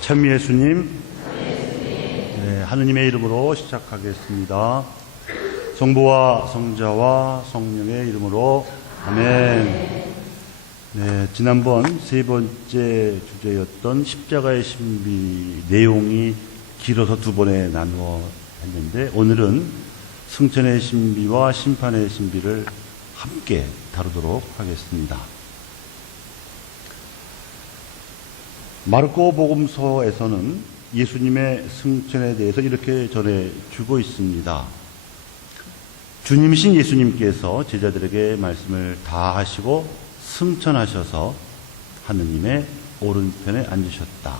천미예수님, 네, 하느님의 이름으로 시작하겠습니다. 성부와 성자와 성령의 이름으로 아멘. 네, 지난번 세 번째 주제였던 십자가의 신비 내용이 길어서 두 번에 나누어 했는데, 오늘은 승천의 신비와 심판의 신비를 함께 다루도록 하겠습니다. 마르코 복음서에서는 예수님의 승천에 대해서 이렇게 전해주고 있습니다. 주님이신 예수님께서 제자들에게 말씀을 다 하시고 승천하셔서 하느님의 오른편에 앉으셨다.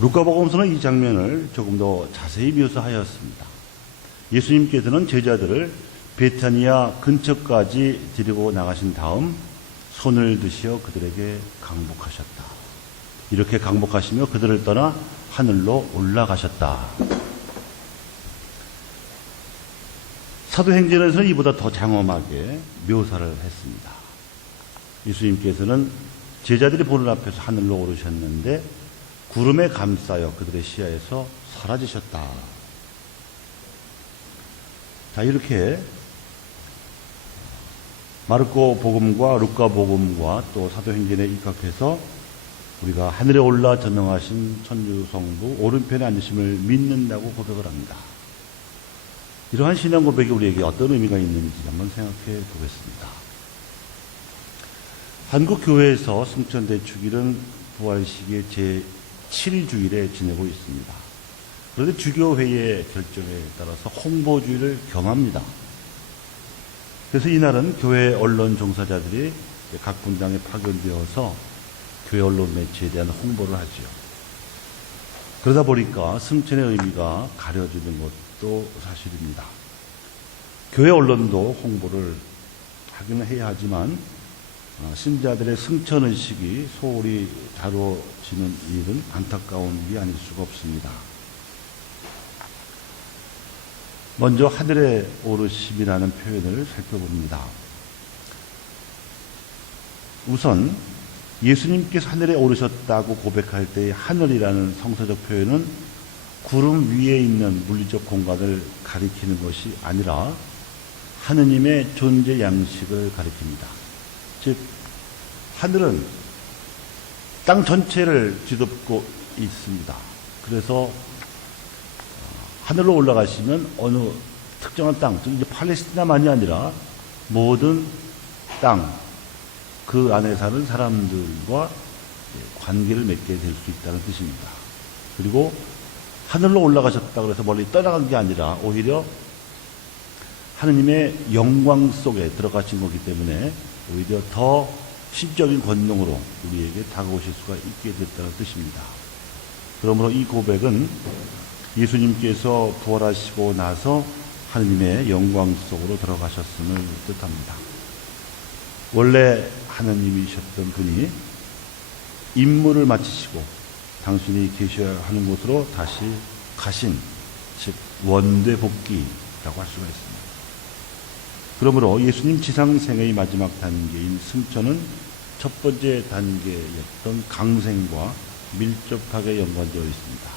루카복음서는 이 장면을 조금 더 자세히 묘사하였습니다. 예수님께서는 제자들을 베타니아 근처까지 데리고 나가신 다음 손을 드시어 그들에게 강복하셨다. 이렇게 강복하시며 그들을 떠나 하늘로 올라가셨다. 사도행전에서는 이보다 더 장엄하게 묘사를 했습니다. 예수님께서는 제자들이 보는 앞에서 하늘로 오르셨는데 구름에 감싸여 그들의 시야에서 사라지셨다. 자, 이렇게 마르코 복음과 루카 복음과 또 사도행전에 입각해서 우리가 하늘에 올라 전능하신 천주성부 오른편에 앉으심을 믿는다고 고백을 합니다. 이러한 신앙 고백이 우리에게 어떤 의미가 있는지 한번 생각해 보겠습니다. 한국 교회에서 승천대축일은 부활식의 제7주일에 지내고 있습니다. 그런데 주교회의 결정에 따라서 홍보주의를 겸합니다. 그래서 이날은 교회 언론 종사자들이 각 분당에 파견되어서 교회 언론 매체에 대한 홍보를 하지요. 그러다 보니까 승천의 의미가 가려지는 것도 사실입니다. 교회 언론도 홍보를 하기는 해야 하지만 신자들의 승천의식이 소홀히 다뤄지는 일은 안타까운 일이 아닐 수가 없습니다. 먼저 하늘에 오르심이라는 표현을 살펴봅니다. 우선 예수님께서 하늘에 오르셨다고 고백할 때의 하늘이라는 성서적 표현은 구름 위에 있는 물리적 공간을 가리키는 것이 아니라 하느님의 존재 양식을 가리킵니다. 즉 하늘은 땅 전체를 뒤덮고 있습니다. 그래서 하늘로 올라가시면 어느 특정한 땅, 즉 이제 팔레스티나만이 아니라 모든 땅, 그 안에 사는 사람들과 관계를 맺게 될 수 있다는 뜻입니다. 그리고 하늘로 올라가셨다고 해서 멀리 떠나간 게 아니라 오히려 하느님의 영광 속에 들어가신 거기 때문에 오히려 더 심적인 권능으로 우리에게 다가오실 수가 있게 됐다는 뜻입니다. 그러므로 이 고백은 예수님께서 부활하시고 나서 하느님의 영광 속으로 들어가셨음을 뜻합니다. 원래 하느님이셨던 분이 임무를 마치시고 당신이 계셔야 하는 곳으로 다시 가신, 즉 원대 복귀라고 할 수가 있습니다. 그러므로 예수님 지상생애의 마지막 단계인 승천은 첫 번째 단계였던 강생과 밀접하게 연관되어 있습니다.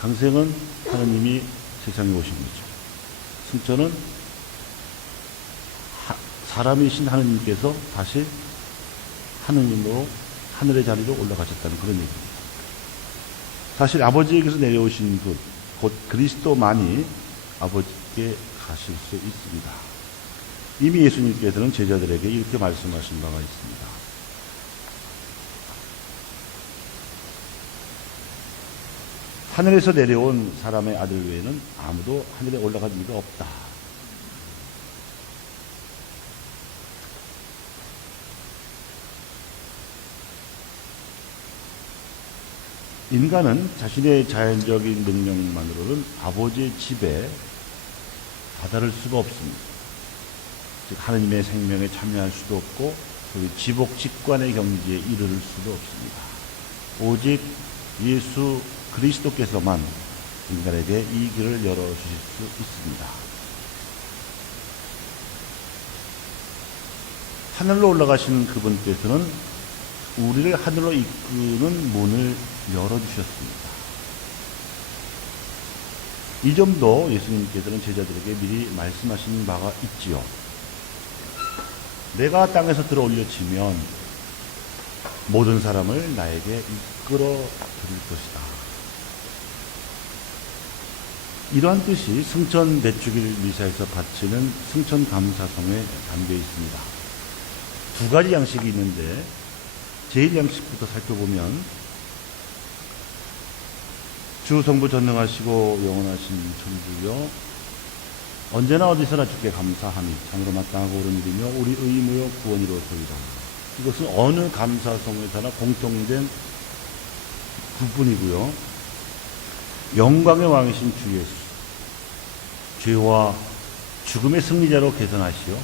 강생은 하느님이 세상에 오신 거죠. 승천은 사람이신 하느님께서 다시 하느님으로 하늘의 자리로 올라가셨다는 그런 얘기입니다. 사실 아버지에게서 내려오신 분, 곧 그리스도만이 아버지께 가실 수 있습니다. 이미 예수님께서는 제자들에게 이렇게 말씀하신 바가 있습니다. 하늘에서 내려온 사람의 아들 외에는 아무도 하늘에 올라간 이가 없다. 인간은 자신의 자연적인 능력만으로는 아버지의 집에 다다를 수가 없습니다. 즉 하느님의 생명에 참여할 수도 없고 지복 직관의 경지에 이르를 수도 없습니다. 오직 예수 그리스도께서만 인간에게 이 길을 열어주실 수 있습니다. 하늘로 올라가신 그분께서는 우리를 하늘로 이끄는 문을 열어주셨습니다. 이 점도 예수님께서는 제자들에게 미리 말씀하신 바가 있지요. 내가 땅에서 들어 올려지면 모든 사람을 나에게 이끌어 드릴 것이다. 이러한 뜻이 승천 내축일 미사에서 바치는 승천 감사성에 담겨 있습니다. 두 가지 양식이 있는데 제일 양식부터 살펴보면 주 성부 전능하시고 영원하신 천주여 언제나 어디서나 주께 감사함이 참으로 마땅하고 옳은 일이며 우리 의무요 구원이로소이다. 이것은 어느 감사성에서나 공통된 부분이고요. 영광의 왕이신 주 예수, 죄와 죽음의 승리자로 계선하시어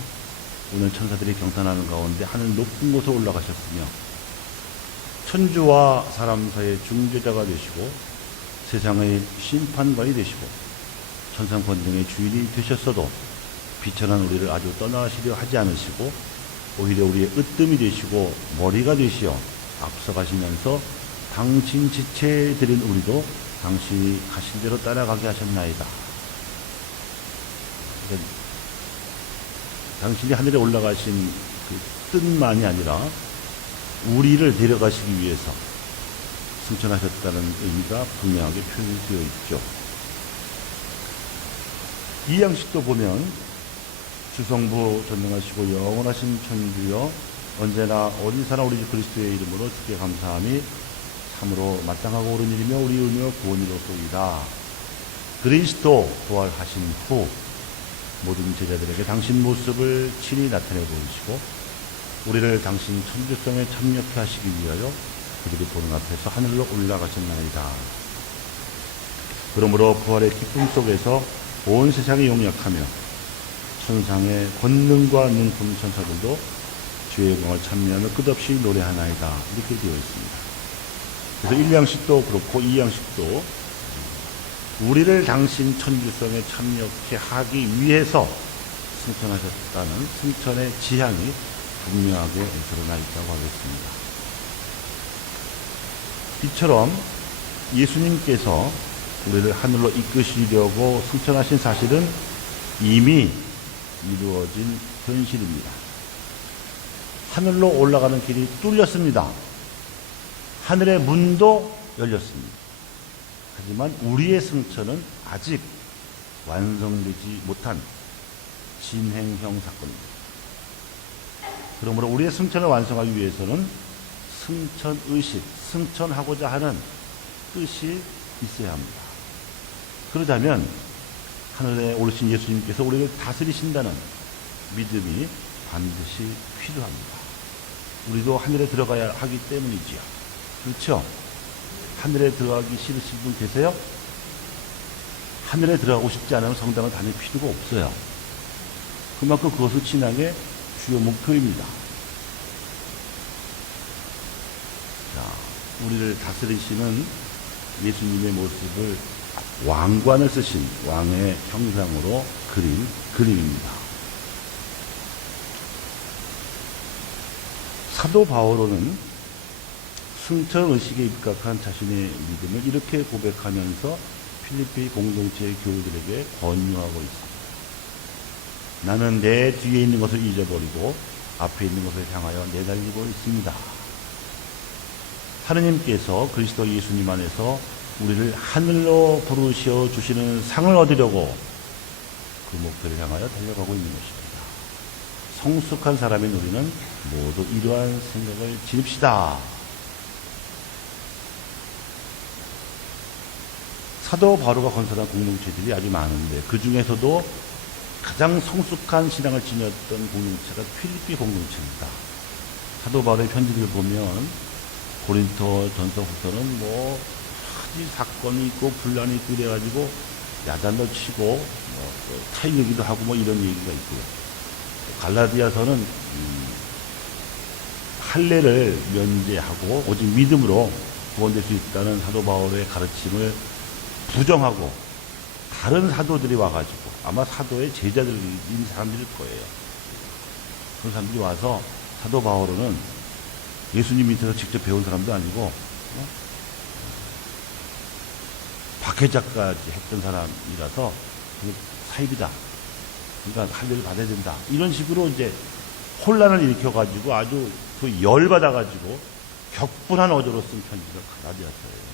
오늘 천사들이 경탄하는 가운데 하늘 높은 곳에 올라가셨으며 천주와 사람 사이의 중재자가 되시고 세상의 심판관이 되시고 천상권 등의 주인이 되셨어도 비천한 우리를 아주 떠나시려 하지 않으시고 오히려 우리의 으뜸이 되시고 머리가 되시어 앞서가시면서 당신 지체에 드린 우리도 당신이 가신 대로 따라가게 하셨나이다. 그러니까 당신이 하늘에 올라가신 그 뜻만이 아니라 우리를 데려가시기 위해서 승천하셨다는 의미가 분명하게 표현되어 있죠. 이 양식도 보면 주성부 전능하시고 영원하신 천주여 언제나 어디서나 우리 주 그리스도의 이름으로 주께 감사함이 참으로 마땅하고 옳은 일이며 우리 의무요 구원이로소이다. 그리스도 부활하신 후 모든 제자들에게 당신 모습을 친히 나타내 보이시고 우리를 당신 천주성에 참여케 하시기 위하여 그들이 보는 앞에서 하늘로 올라가셨나이다. 그러므로 부활의 기쁨 속에서 온 세상에 용약하며 천상의 권능과 능품 천사들도 주의 영광을 찬미하며 끝없이 노래하나이다. 이렇게 되어 있습니다. 그래서 1양식도 그렇고 2양식도 우리를 당신 천주성에 참여케 하기 위해서 승천하셨다는 승천의 지향이 분명하게 드러나 있다고 하겠습니다. 이처럼 예수님께서 우리를 하늘로 이끄시려고 승천하신 사실은 이미 이루어진 현실입니다. 하늘로 올라가는 길이 뚫렸습니다. 하늘의 문도 열렸습니다. 하지만 우리의 승천은 아직 완성되지 못한 진행형 사건입니다. 그러므로 우리의 승천을 완성하기 위해서는 승천의식, 승천하고자 하는 뜻이 있어야 합니다. 그러자면 하늘에 오르신 예수님께서 우리를 다스리신다는 믿음이 반드시 필요합니다. 우리도 하늘에 들어가야 하기 때문이지요. 그렇죠? 하늘에 들어가기 싫으신 분 계세요? 하늘에 들어가고 싶지 않으면 성당을 다닐 필요가 없어요. 그만큼 그것은 신앙의 주요 목표입니다. 자, 우리를 다스리시는 예수님의 모습을 왕관을 쓰신 왕의 형상으로 그린 그림입니다. 사도 바오로는 승천의식에 입각한 자신의 믿음을 이렇게 고백하면서 필리피 공동체의 교우들에게 권유하고 있습니다. 나는 내 뒤에 있는 것을 잊어버리고 앞에 있는 것을 향하여 내달리고 있습니다. 하느님께서 그리스도 예수님 안에서 우리를 하늘로 부르셔 주시는 상을 얻으려고 그 목표를 향하여 달려가고 있는 것입니다. 성숙한 사람인 우리는 모두 이러한 생각을 지닙시다. 사도 바로가 건설한 공동체들이 아주 많은데 그 중에서도 가장 성숙한 신앙을 지녔던 공동체가 필리피 공동체입니다. 사도 바로의 편지를 보면 고린토 전서 후서는 뭐 사건이 있고 분란이 있고 이래가지고 야단도 치고 뭐 타인 얘기도 하고 뭐 이런 얘기가 있고요. 갈라디아서는 할례를 면제하고 오직 믿음으로 구원될 수 있다는 사도 바울의 가르침을 부정하고 다른 사도들이 와가지고 아마 사도의 제자들인 사람들일 거예요. 그런 사람들이 와서 사도 바울은 예수님 밑에서 직접 배운 사람도 아니고 박해자까지 했던 사람이라서 사입이다. 그러니까 할례를 받아야 된다. 이런 식으로 이제 혼란을 일으켜가지고 아주 그 열받아가지고 격분한 어조로 쓴 편지가 갈라디아서예요.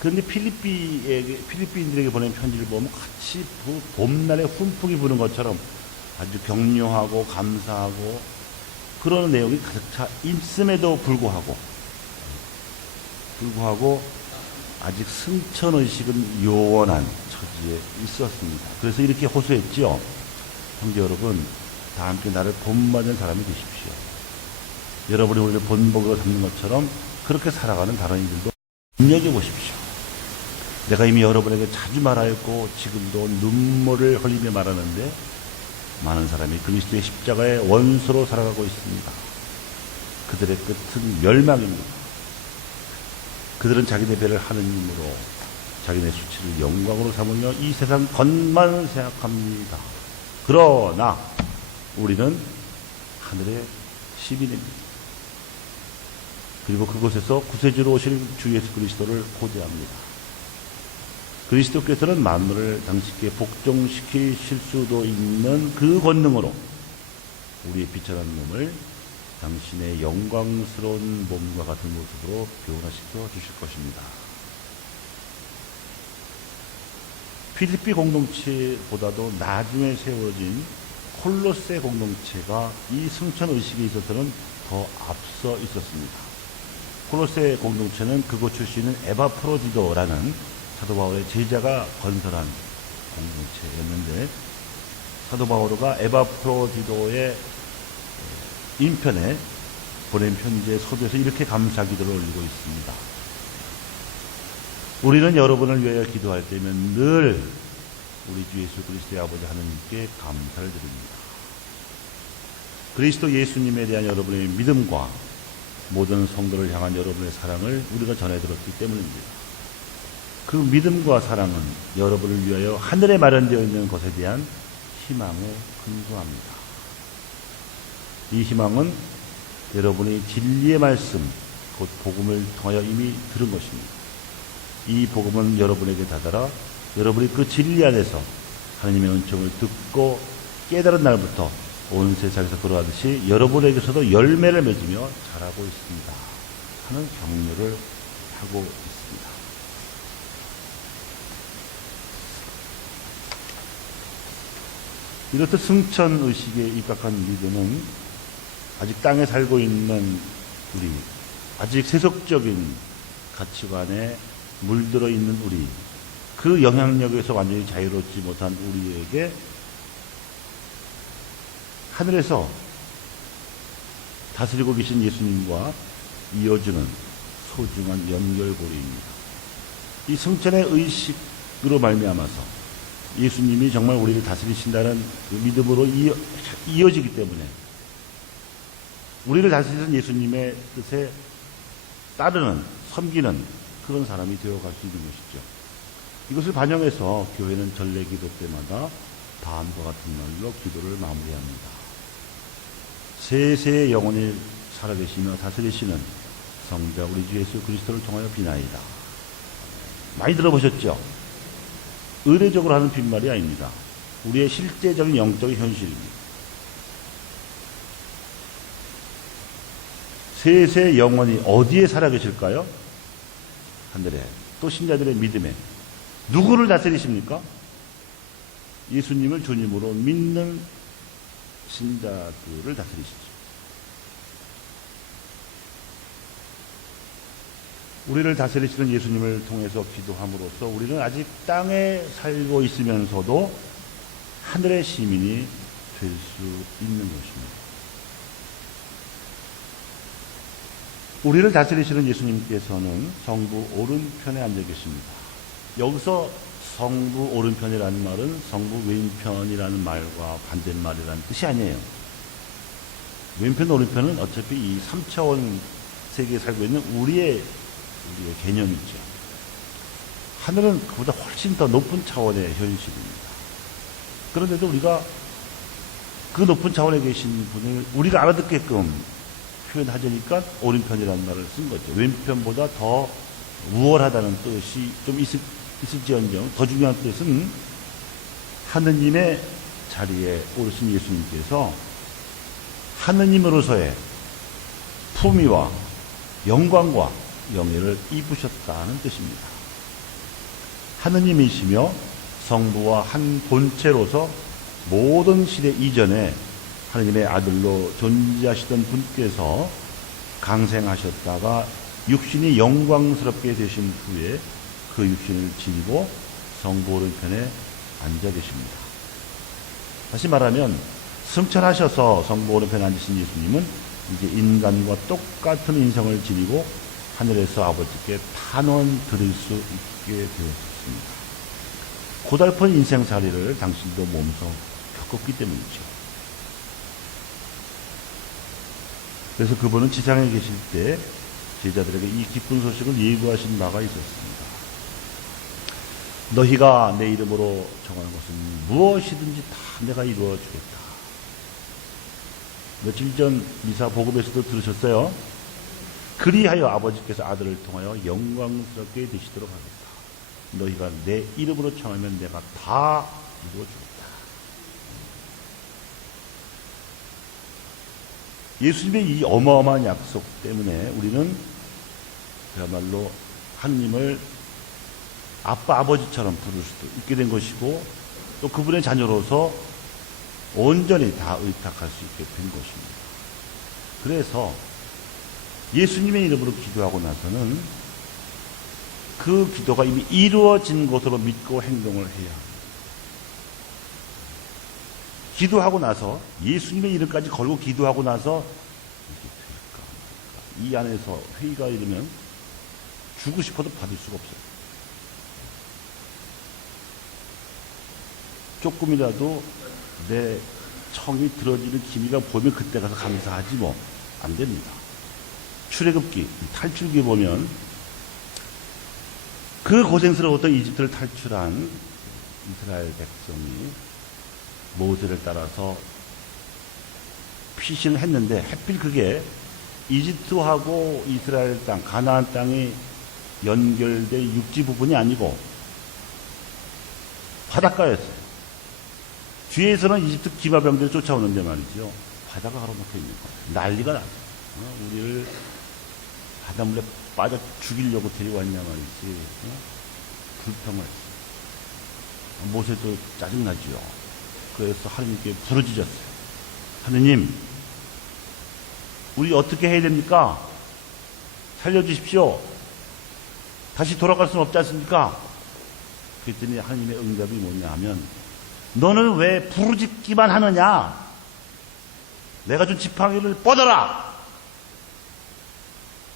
그런데 필리핀인들에게 보낸 편지를 보면 같이 봄날에 훈풍이 부는 것처럼 아주 격려하고 감사하고 그런 내용이 가득 차 있음에도 불구하고 아직 승천의식은 요원한 처지에 있었습니다. 그래서 이렇게 호소했지요. 형제 여러분, 다 함께 나를 본받는 사람이 되십시오. 여러분이 우리를 본보기로 삼는 것처럼 그렇게 살아가는 다른 이들도 눈여겨보십시오. 내가 이미 여러분에게 자주 말하였고 지금도 눈물을 흘리며 말하는데 많은 사람이 그리스도의 십자가의 원수로 살아가고 있습니다. 그들의 끝은 멸망입니다. 그들은 자기네 배를 하느님으로 자기네 수치를 영광으로 삼으며 이 세상 것만 생각합니다. 그러나 우리는 하늘의 시민입니다. 그리고 그곳에서 구세주로 오실 주 예수 그리스도를 고대합니다. 그리스도께서는 만물을 당신께 복종시키실 수도 있는 그 권능으로 우리의 비천한 몸을 당신의 영광스러운 몸과 같은 모습으로 변화시켜 주실 것입니다. 필리피 공동체보다도 나중에 세워진 콜로세 공동체가 이 승천의식에 있어서는 더 앞서 있었습니다. 콜로세 공동체는 그곳 출신인 에바프로디도라는 사도 바울의 제자가 건설한 공동체였는데 사도 바울가 에바프로디도의 인편에 보낸 편지의 서두에서 이렇게 감사 기도를 올리고 있습니다. 우리는 여러분을 위하여 기도할 때면 늘 우리 주 예수 그리스도의 아버지 하나님께 감사를 드립니다. 그리스도 예수님에 대한 여러분의 믿음과 모든 성도를 향한 여러분의 사랑을 우리가 전해 들었기 때문입니다. 그 믿음과 사랑은 여러분을 위하여 하늘에 마련되어 있는 것에 대한 희망에 근거합니다. 이 희망은 여러분이 진리의 말씀, 곧 복음을 통하여 이미 들은 것입니다. 이 복음은 여러분에게 다다라 여러분이 그 진리 안에서 하나님의 은총을 듣고 깨달은 날부터 온 세상에서 그러하듯이 여러분에게서도 열매를 맺으며 자라고 있습니다. 하는 격려를 하고 있습니다. 이렇듯 승천의식에 입각한 믿음은 아직 땅에 살고 있는 우리, 아직 세속적인 가치관에 물들어 있는 우리, 그 영향력에서 완전히 자유롭지 못한 우리에게 하늘에서 다스리고 계신 예수님과 이어주는 소중한 연결고리입니다. 이 성찬의 의식으로 말미암아서 예수님이 정말 우리를 다스리신다는 그 믿음으로 이어지기 때문에 우리를 다스리신 예수님의 뜻에 따르는, 섬기는 그런 사람이 되어갈 수 있는 것이죠. 이것을 반영해서 교회는 전례기도 때마다 다음과 같은 말로 기도를 마무리합니다. 세세의 영원히 살아계시며 다스리시는 성자 우리 주 예수 그리스도를 통하여 비나이다. 많이 들어보셨죠? 의례적으로 하는 빈말이 아닙니다. 우리의 실제적인 영적인 현실입니다. 세세 영원히 어디에 살아계실까요? 하늘에. 또 신자들의 믿음에. 누구를 다스리십니까? 예수님을 주님으로 믿는 신자들을 다스리시죠. 우리를 다스리시는 예수님을 통해서 기도함으로써 우리는 아직 땅에 살고 있으면서도 하늘의 시민이 될 수 있는 것입니다. 우리를 다스리시는 예수님께서는 성부 오른편에 앉아 계십니다. 여기서 성부 오른편이라는 말은 성부 왼편이라는 말과 반대말이라는 뜻이 아니에요. 왼편 오른편은 어차피 이 3차원 세계에 살고 있는 우리의 개념이죠. 하늘은 그보다 훨씬 더 높은 차원의 현실입니다. 그런데도 우리가 그 높은 차원에 계신 분을 우리가 알아듣게끔 표현하자니까 오른편이라는 말을 쓴 거죠. 왼편보다 더 우월하다는 뜻이 좀 있을지언정 더 중요한 뜻은 하느님의 자리에 오르신 예수님께서 하느님으로서의 품위와 영광과 영예를 입으셨다는 뜻입니다. 하느님이시며 성부와 한 본체로서 모든 시대 이전에 하느님의 아들로 존재하시던 분께서 강생하셨다가 육신이 영광스럽게 되신 후에 그 육신을 지니고 성부 오른편에 앉아 계십니다. 다시 말하면 승천하셔서 성부 오른편에 앉으신 예수님은 이제 인간과 똑같은 인성을 지니고 하늘에서 아버지께 탄원 드릴 수 있게 되었습니다. 고달픈 인생살이를 당신도 몸소 겪었기 때문이죠. 그래서 그분은 지상에 계실 때 제자들에게 이 기쁜 소식을 예고하신 바가 있었습니다. 너희가 내 이름으로 정하는 것은 무엇이든지 다 내가 이루어 주겠다. 며칠 전 미사 복음에서도 들으셨어요? 그리하여 아버지께서 아들을 통하여 영광스럽게 되시도록 하겠다. 너희가 내 이름으로 청하면 내가 다 이루어 주겠다. 예수님의 이 어마어마한 약속 때문에 우리는 그야말로 하느님을 아빠, 아버지처럼 부를 수도 있게 된 것이고 또 그분의 자녀로서 온전히 다 의탁할 수 있게 된 것입니다. 그래서 예수님의 이름으로 기도하고 나서는 그 기도가 이미 이루어진 것으로 믿고 행동을 해야 합니다. 기도하고 나서 예수님의 이름까지 걸고 기도하고 나서 이게 될까? 이 안에서 회의가 이르면 주고 싶어도 받을 수가 없어요. 조금이라도 내 청이 들어지는 기미가 보이면 그때 가서 감사하지 뭐 안 됩니다. 출애굽기, 탈출기 보면 그 고생스러웠던 이집트를 탈출한 이스라엘 백성이 모세를 따라서 피신을 했는데 하필 그게 이집트하고 이스라엘 땅, 가나안 땅이 연결된 육지 부분이 아니고 바닷가였어요. 뒤에서는 이집트 기마병들이 쫓아오는데 말이죠. 바다가 가로막혀 있는 거예요. 난리가 나죠. 우리를 바닷물에 빠져 죽이려고 데려왔냐 말이지. 불평을 했어요. 모세도 짜증나지요. 그래서 하느님께 부르짖었어요. 하느님, 우리 어떻게 해야 됩니까? 살려주십시오. 다시 돌아갈 수는 없지 않습니까? 그랬더니 하나님의 응답이 뭐냐 하면, 너는 왜 부르짖기만 하느냐? 내가 준 지팡이를 뻗어라!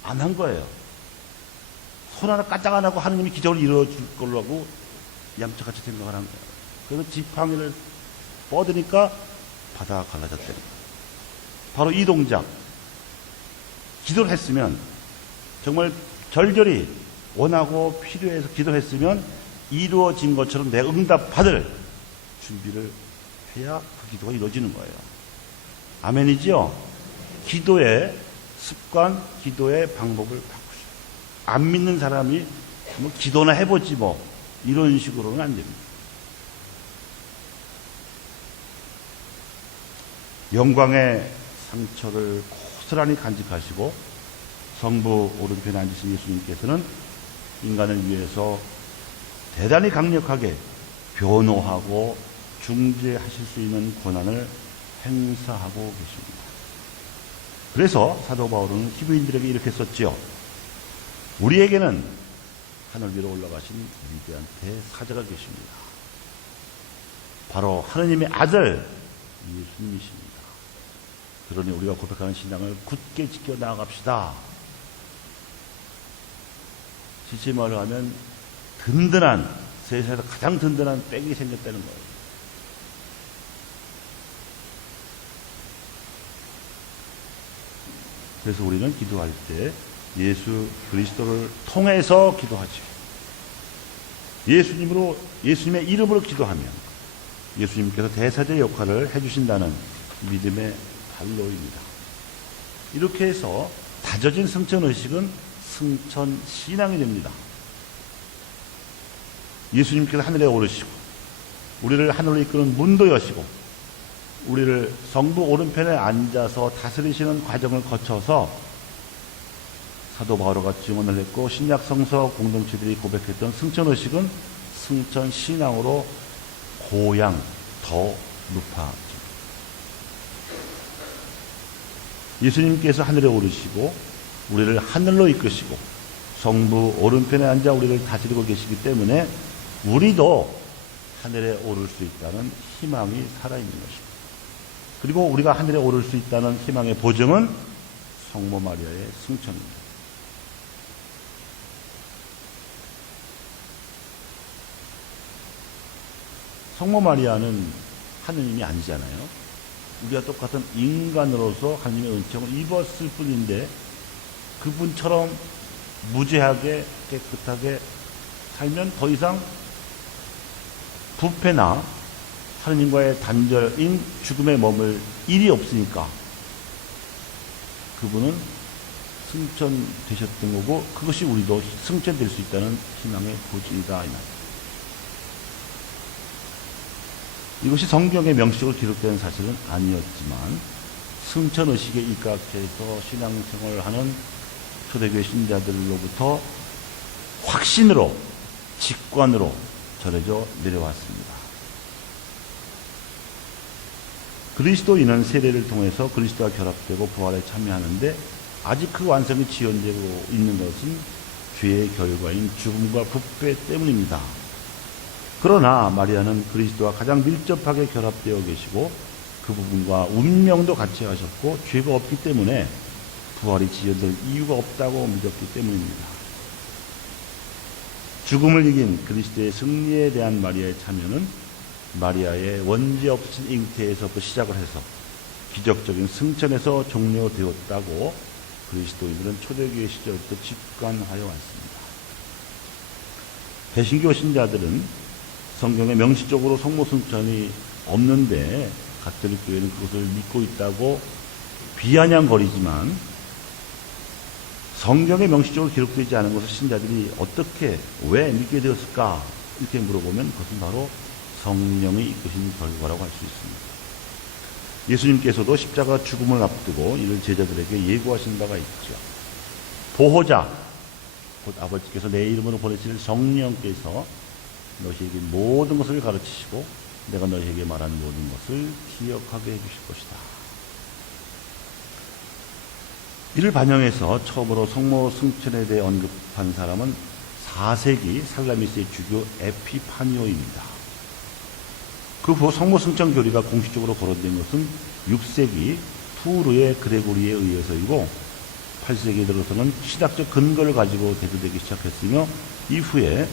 안 한 거예요. 손 하나 까딱 안 하고 하나님이 기적을 이루어줄 걸라고 얌체같이 생각을 한 거예요. 그래서 지팡이를 뻗으니까 바다가 갈라졌대요. 바로 이 동작. 기도를 했으면, 정말 절절히 원하고 필요해서 기도했으면 이루어진 것처럼 내 응답 받을 준비를 해야 그 기도가 이루어지는 거예요. 아멘이지요? 기도의 습관, 기도의 방법을 바꾸셔요. 안 믿는 사람이 뭐 기도나 해보지 뭐 이런 식으로는 안 됩니다. 영광의 상처를 고스란히 간직하시고 성부 오른편에 앉으신 예수님께서는 인간을 위해서 대단히 강력하게 변호하고 중재하실 수 있는 권한을 행사하고 계십니다. 그래서 사도 바울은 히브리인들에게 이렇게 썼지요. 우리에게는 하늘 위로 올라가신 위대한 대사자가 계십니다. 바로 하느님의 아들 예수님이십니다. 그러니 우리가 고백하는 신앙을 굳게 지켜 나아갑시다. 실제 말을 하면 든든한, 세상에서 가장 든든한 백이 생겼다는 거예요. 그래서 우리는 기도할 때 예수 그리스도를 통해서 기도하지. 예수님의 이름으로 기도하면 예수님께서 대사자의 역할을 해주신다는 믿음의 발로입니다. 이렇게 해서 다져진 성천의식은 성천신앙이 됩니다. 예수님께서 하늘에 오르시고 우리를 하늘로 이끄는 문도 여시고 우리를 성부 오른편에 앉아서 다스리시는 과정을 거쳐서 사도 바오로가 증언을 했고 신약 성서 공동체들이 고백했던 성천의식은 성천신앙으로 고양 더 높아집니다. 예수님께서 하늘에 오르시고 우리를 하늘로 이끄시고 성부 오른편에 앉아 우리를 다스리고 계시기 때문에 우리도 하늘에 오를 수 있다는 희망이 살아있는 것입니다. 그리고 우리가 하늘에 오를 수 있다는 희망의 보증은 성모 마리아의 승천입니다. 성모 마리아는 하느님이 아니잖아요. 우리가 똑같은 인간으로서 하느님의 은총을 입었을 뿐인데 그분처럼 무죄하게 깨끗하게 살면 더 이상 부패나 하느님과의 단절인 죽음에 머물 일이 없으니까 그분은 승천되셨던 거고 그것이 우리도 승천될 수 있다는 희망의 보증이다. 이것이 성경의 명식으로 기록된 사실은 아니었지만 승천의식에 입각해서 신앙생활을 하는 초대교회 신자들로부터 확신으로 직관으로 전해져 내려왔습니다. 그리스도인은 세례를 통해서 그리스도와 결합되고 부활에 참여하는데 아직 그 완성이 지연되고 있는 것은 죄의 결과인 죽음과 부패 때문입니다. 그러나 마리아는 그리스도와 가장 밀접하게 결합되어 계시고 그 부분과 운명도 같이 하셨고 죄가 없기 때문에 부활이 지연될 이유가 없다고 믿었기 때문입니다. 죽음을 이긴 그리스도의 승리에 대한 마리아의 참여는 마리아의 원죄 없으신 잉태에서부터 시작을 해서 기적적인 승천에서 종료되었다고 그리스도인들은 초대교회 시절부터 직관하여 왔습니다. 개신교 신자들은 성경에 명시적으로 성모 승천이 없는데 가톨릭 교회는 그것을 믿고 있다고 비아냥거리지만 성경에 명시적으로 기록되지 않은 것을 신자들이 어떻게 왜 믿게 되었을까 이렇게 물어보면 그것은 바로 성령이 이끄신 결과라고 할 수 있습니다. 예수님께서도 십자가 죽음을 앞두고 이를 제자들에게 예고하신 바가 있죠. 보호자 곧 아버지께서 내 이름으로 보내실 성령께서 너희에게 모든 것을 가르치시고 내가 너희에게 말한 모든 것을 기억하게 해주실 것이다. 이를 반영해서 처음으로 성모 승천에 대해 언급한 사람은 4세기 살라미스의 주교 에피파니오입니다. 그 후 성모 승천 교리가 공식적으로 거론된 것은 6세기 투르의 그레고리에 의해서이고 8세기 들어서는 신학적 근거를 가지고 대두되기 시작했으며 이후에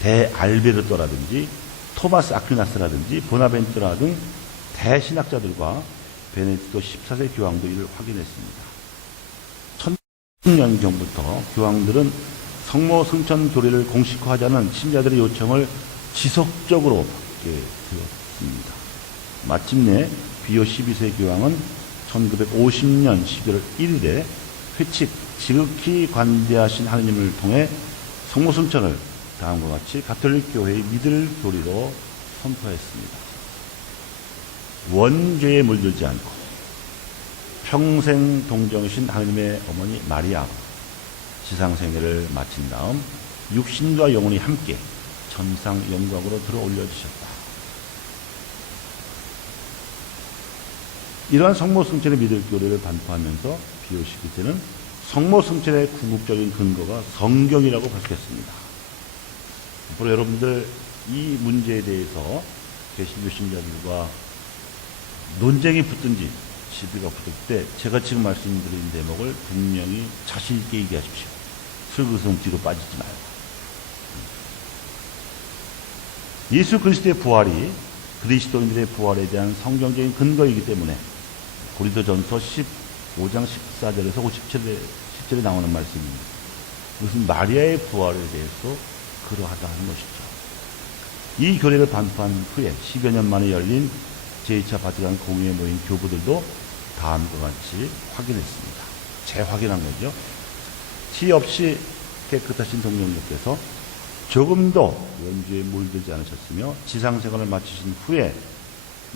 대알베르토라든지 토마스 아퀴나스라든지 보나벤투라 등 대신학자들과 베네딕토 14세 교황도 이를 확인했습니다. 1000년 전부터 교황들은 성모 승천 교리를 공식화하자는 신자들의 요청을 지속적으로 받게 되었습니다. 마침내 비오 12세 교황은 1950년 11월 1일에 회칙 지극히 관대하신 하느님을 통해 성모 승천을 다음과 같이 가톨릭 교회의 믿을 교리로 선포했습니다. 원죄에 물들지 않고 평생 동정이신 하느님의 어머니 마리아 지상생애를 마친 다음 육신과 영혼이 함께 천상 영광으로 들어 올려주셨다. 이러한 성모 승천의 믿을 교리를 반포하면서 비오 12세는 성모 승천의 궁극적인 근거가 성경이라고 밝혔습니다. 앞으로 여러분들 이 문제에 대해서 개신교 신자들과 논쟁이 붙든지 시비가 붙을 때 제가 지금 말씀드린 대목을 분명히 자신 있게 얘기하십시오. 슬그성 뒤로 빠지지 말고. 예수 그리스도의 부활이 그리스도인들의 부활에 대한 성경적인 근거이기 때문에 고린도전서 15장 14절에서 10절에 나오는 말씀입니다. 무슨 마리아의 부활에 대해서 그러하다 하는 것이죠. 이 교리를 반포한 후에 10여 년 만에 열린 제2차 바티칸 공의회 모인 교부들도 다음과 같이 확인했습니다. 재확인한 거죠. 티 없이 깨끗하신 동정님께서 조금도 원죄에 물들지 않으셨으며 지상생활을 마치신 후에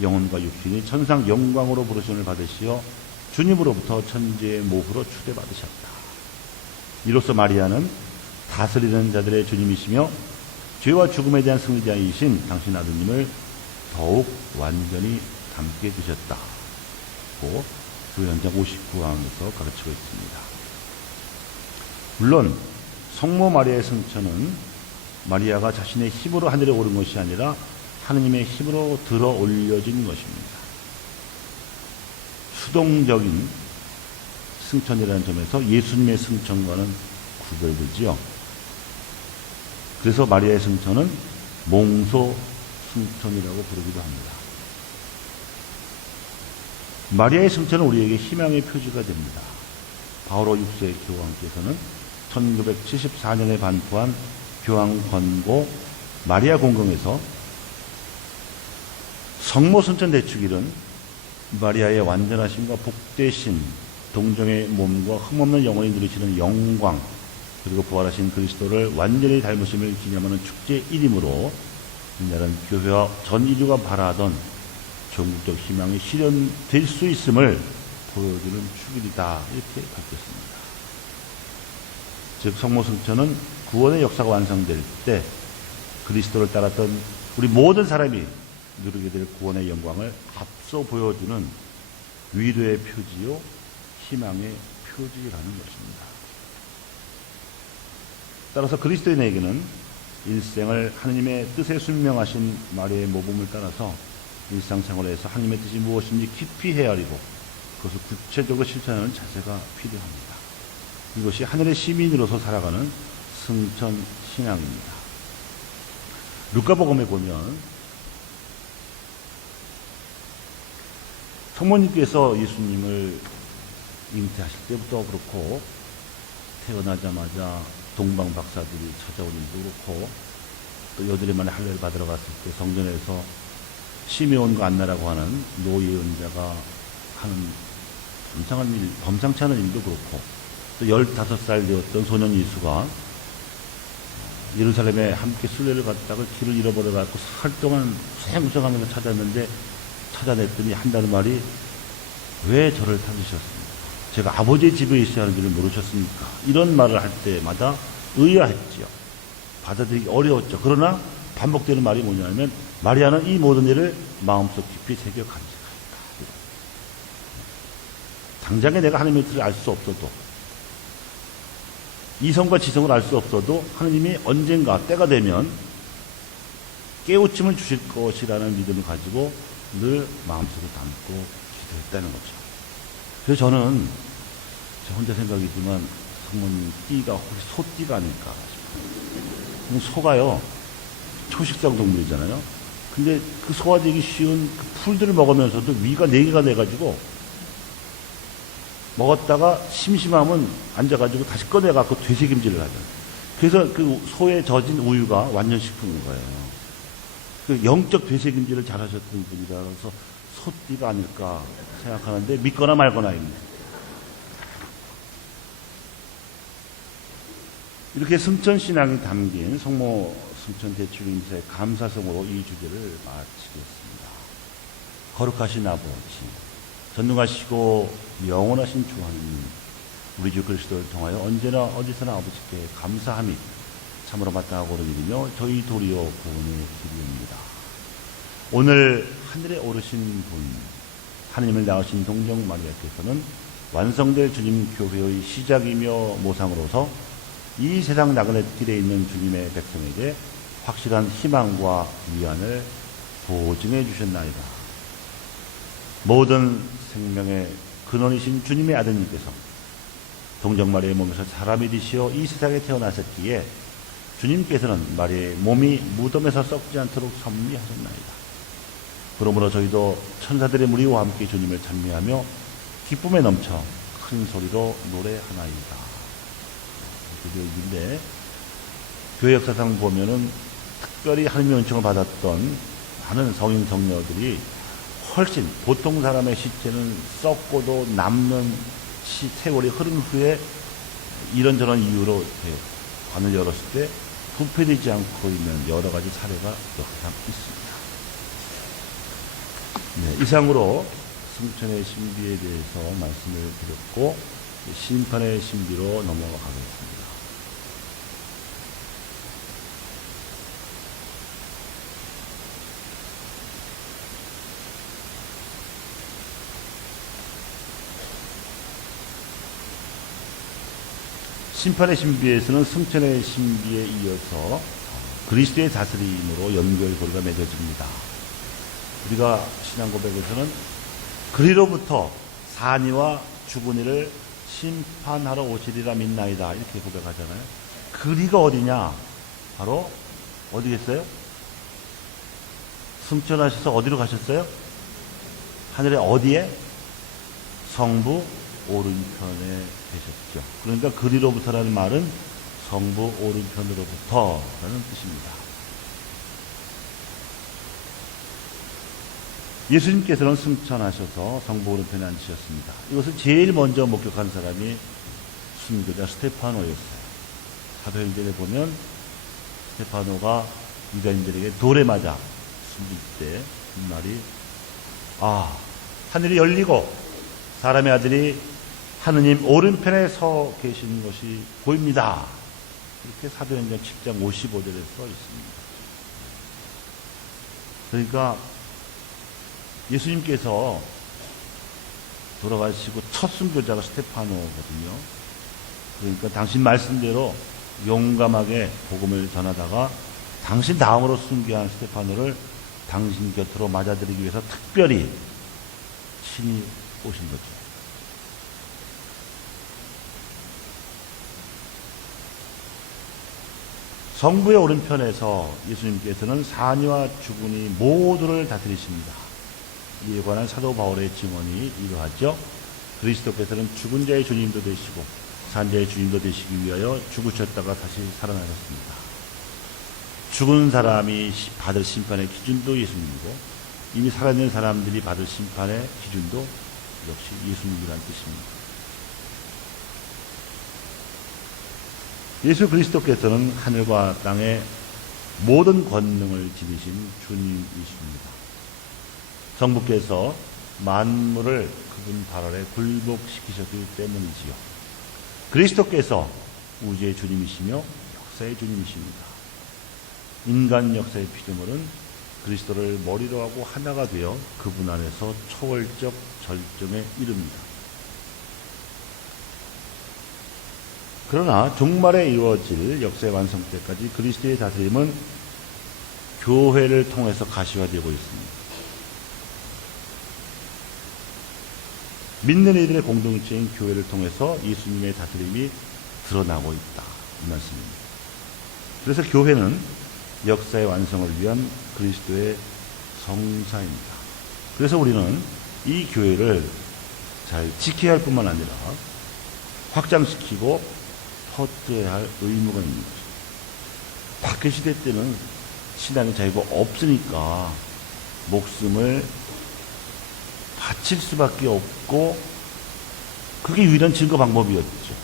영혼과 육신이 천상 영광으로 부르심을 받으시어 주님으로부터 천지의 모후로 추대받으셨다. 이로써 마리아는 다스리는 자들의 주님이시며 죄와 죽음에 대한 승리자이신 당신 아드님을 더욱 완전히 담게 되셨다고 교회연장 59항에서 가르치고 있습니다. 물론 성모 마리아의 승천은 마리아가 자신의 힘으로 하늘에 오른 것이 아니라 하느님의 힘으로 들어 올려진 것입니다. 수동적인 승천이라는 점에서 예수님의 승천과는 구별되지요. 그래서 마리아의 승천은 몽소 승천이라고 부르기도 합니다. 마리아의 승천은 우리에게 희망의 표지가 됩니다. 바오로 6세 교황께서는 1974년에 반포한 교황 권고 마리아 공경에서 성모 승천 대축일은 마리아의 완전하심과 복되신 동정의 몸과 흠없는 영혼이 누리시는 영광 그리고 부활하신 그리스도를 완전히 닮으심을 기념하는 축제일이므로 이날은 교회와 전 인류가 바라던 전국적 희망이 실현될 수 있음을 보여주는 축일이다 이렇게 밝혔습니다. 즉 성모 승천은 구원의 역사가 완성될 때 그리스도를 따랐던 우리 모든 사람이 누리게 될 구원의 영광을 앞서 보여주는 위로의 표지요 희망의 표지라는 것입니다. 따라서 그리스도인에게는 일생을 하느님의 뜻에 순명하신 마리아의 모범을 따라서 일상생활에서 하느님의 뜻이 무엇인지 깊이 헤아리고 그것을 구체적으로 실천하는 자세가 필요합니다. 이것이 하늘의 시민으로서 살아가는 승천 신앙입니다. 루카복음에 보면 성모님께서 예수님을 잉태하실 때부터 그렇고 태어나자마자 동방 박사들이 찾아온 일도 그렇고 또 여드레만에 할례를 받으러 갔을 때 성전에서 시메온과 안나라고 하는 노예언자가 하는 범상치 않은 일도 그렇고 또 15살 되었던 소년 예수가 예루살렘에 함께 순례를 갔다가 길을 잃어버려갖고 살 동안 생무성하면서 찾았는데 찾아냈더니 한다는 말이 왜 저를 찾으셨습니까? 제가 아버지의 집에 있어야 하는 줄을 모르셨습니까? 이런 말을 할 때마다 의아했지요. 받아들이기 어려웠죠. 그러나 반복되는 말이 뭐냐면 마리아는 이 모든 일을 마음속 깊이 새겨 간직하였다. 당장에 내가 하나님의 뜻을 알 수 없어도 이성과 지성을 알 수 없어도 하느님이 언젠가 때가 되면 깨우침을 주실 것이라는 믿음을 가지고 늘 마음속에 담고 기도했다는 거죠. 그래서 저는 저 혼자 생각이지만 성모님 띠가 혹시 소띠가 아닐까 싶어요. 소가요 초식성 동물이잖아요. 근데 그 소화되기 쉬운 그 풀들을 먹으면서도 위가 4개가 돼가지고 먹었다가 심심하면 앉아가지고 다시 꺼내갖고 되새김질을 하죠. 그래서 그 소에 젖은 우유가 완전 식품인 거예요. 그 영적 되새김질을 잘하셨던 분이라서 소띠가 아닐까 생각하는데 믿거나 말거나입니다. 이렇게 승천신앙이 담긴 성모 승천대축 인사의 감사성으로 이 주제를 마치겠습니다. 거룩하신 아버지, 전능하시고 영원하신 주 하나님, 우리 주 그리스도를 통하여 언제나 어디서나 아버지께 감사함이 참으로 마땅하고 옳은 일이며 저희 도리어 구원의 길이옵니다. 오늘 하늘에 오르신 분, 하나님을 낳으신 동정 마리아께서는 완성될 주님 교회의 시작이며 모상으로서 이 세상 나그네 길에 있는 주님의 백성에게 확실한 희망과 위안을 보증해 주셨나이다. 모든 생명의 근원이신 주님의 아드님께서 동정 마리아의 몸에서 사람이 되시어 이 세상에 태어나셨기에 주님께서는 마리아의 몸이 무덤에서 썩지 않도록 섭리하셨나이다. 그러므로 저희도 천사들의 무리와 함께 주님을 찬미하며 기쁨에 넘쳐 큰 소리로 노래하나이다. 그인데 교회 역사상 보면은 특별히 하나님의 은총을 받았던 많은 성인 성녀들이 훨씬 보통 사람의 시체는 썩고도 남는 세월이 흐른 후에 이런저런 이유로 관을 열었을 때 부패되지 않고 있는 여러 가지 사례가 역사상 있습니다. 네, 이상으로 승천의 신비에 대해서 말씀을 드렸고 심판의 신비로 넘어가겠습니다. 심판의 신비에서는 승천의 신비에 이어서 그리스도의 다스림으로 연결고리가 맺어집니다. 우리가 신앙 고백에서는 그리로부터 산이와 죽은 이를 심판하러 오시리라 믿나이다 이렇게 고백하잖아요. 그리가 어디냐? 바로 어디겠어요? 승천하셔서 어디로 가셨어요? 하늘에 어디에? 성부 오른편에 계셨죠. 그러니까 그리로부터라는 말은 성부 오른편으로부터라는 뜻입니다. 예수님께서는 승천하셔서 성부 오른편에 앉으셨습니다. 이것을 제일 먼저 목격한 사람이 순교자 스테파노였어요. 사도행전에 보면 스테파노가 유대인들에게 돌에 맞아 숨길 때 이 말이 하늘이 열리고 사람의 아들이 하느님 오른편에 서 계시는 것이 보입니다. 이렇게 사도행전 7장 55절에 써 있습니다. 그러니까 예수님께서 돌아가시고 첫 순교자가 스테파노거든요. 그러니까 당신 말씀대로 용감하게 복음을 전하다가 당신 다음으로 순교한 스테파노를 당신 곁으로 맞아들이기 위해서 특별히 친히 오신 거죠. 성부의 오른편에서 예수님께서는 산이와 죽은이 모두를 다스리십니다. 이에 관한 사도 바울의 증언이 이러하죠. 그리스도께서는 죽은 자의 주님도 되시고 산 자의 주님도 되시기 위하여 죽으셨다가 다시 살아나셨습니다. 죽은 사람이 받을 심판의 기준도 예수님이고 이미 살아있는 사람들이 받을 심판의 기준도 역시 예수님이라는 뜻입니다. 예수 그리스도께서는 하늘과 땅의 모든 권능을 지니신 주님이십니다. 성부께서 만물을 그분 발 아래 굴복시키셨기 때문이지요. 그리스도께서 우주의 주님이시며 역사의 주님이십니다. 인간 역사의 피조물은 그리스도를 머리로 하고 하나가 되어 그분 안에서 초월적 절정에 이릅니다. 그러나 종말에 이루어질 역사의 완성 때까지 그리스도의 다스림은 교회를 통해서 가시화되고 있습니다. 믿는 이들의 공동체인 교회를 통해서 예수님의 다스림이 드러나고 있다. 이 말씀입니다. 그래서 교회는 역사의 완성을 위한 그리스도의 성사입니다. 그래서 우리는 이 교회를 잘 지켜야 할 뿐만 아니라 확장시키고 퍼뜨려야 할 의무가 있는 것입니다. 박해시대 때는 신앙의 자유가 없으니까 목숨을 바칠 수밖에 없고 그게 유일한 증거 방법이었죠.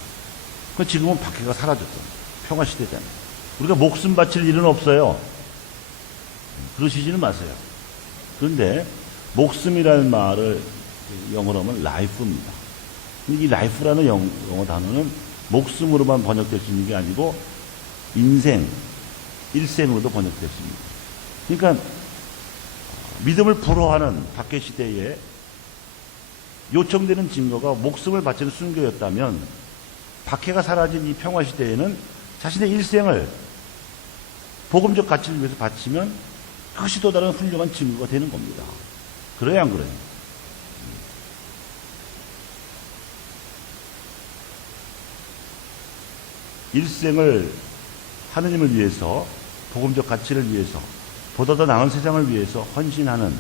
지금은 박해가 사라졌잖아요. 평화시대잖아요. 우리가 목숨 바칠 일은 없어요. 그러시지는 마세요. 그런데 목숨이라는 말을 영어로 하면 life입니다. 이 life라는 영어 단어는 목숨으로만 번역될 수 있는 게 아니고 인생, 일생으로도 번역될 수 있습니다. 그러니까 믿음을 불허하는 박해시대에 요청되는 증거가 목숨을 바치는 순교였다면 박해가 사라진 이 평화시대에는 자신의 일생을 복음적 가치를 위해서 바치면 그것이 또 다른 훌륭한 증거가 되는 겁니다. 그래야 안 그래요? 일생을 하느님을 위해서, 복음적 가치를 위해서, 보다 더 나은 세상을 위해서 헌신하는,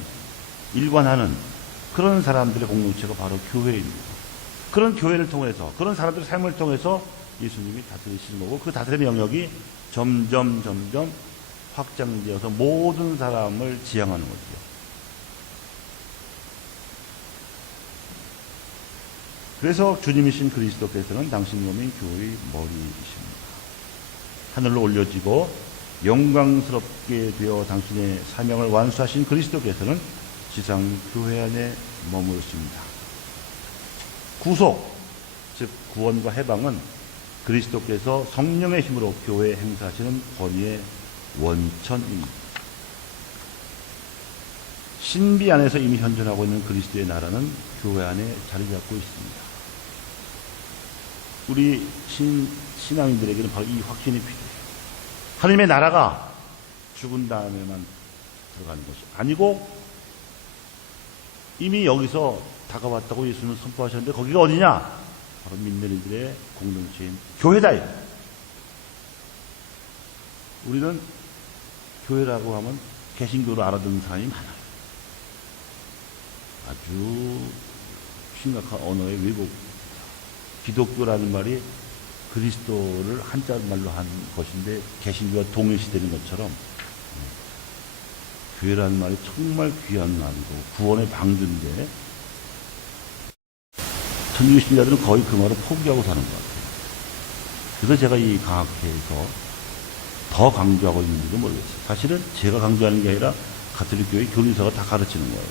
일관하는 그런 사람들의 공동체가 바로 교회입니다. 그런 교회를 통해서, 그런 사람들의 삶을 통해서 예수님이 다스리시는 거고, 그 다스림의 영역이 점점 확장되어서 모든 사람을 지향하는 거죠. 그래서 주님이신 그리스도께서는 당신 몸인 교회의 머리이십니다. 하늘로 올려지고 영광스럽게 되어 당신의 사명을 완수하신 그리스도께서는 지상 교회 안에 머무르십니다. 구속, 즉 구원과 해방은 그리스도께서 성령의 힘으로 교회에 행사하시는 권위의 원천입니다. 신비 안에서 이미 현존하고 있는 그리스도의 나라는 교회 안에 자리 잡고 있습니다. 우리 신앙인들에게는 바로 이 확신이 필요해요. 하나님의 나라가 죽은 다음에만 들어가는 것이 아니고 이미 여기서 다가왔다고 예수님은 선포하셨는데 거기가 어디냐? 바로 믿는 이들의 공동체인 교회다. 우리는 교회라고 하면 개신교로 알아듣는 사람이 많아요. 아주 심각한 언어의 왜곡. 기독교라는 말이 그리스도를 한자말로 한 것인데 개신교와 동일시되는 것처럼 교회라는 말이 정말 귀한 말이고 구원의 방주인데 천주교 신자들은 거의 그 말을 포기하고 사는 것 같아요. 그래서 제가 이 강학회에서 더 강조하고 있는지도 모르겠어요. 사실은 제가 강조하는 게 아니라 가톨릭 교회 교리서가 다 가르치는 거예요.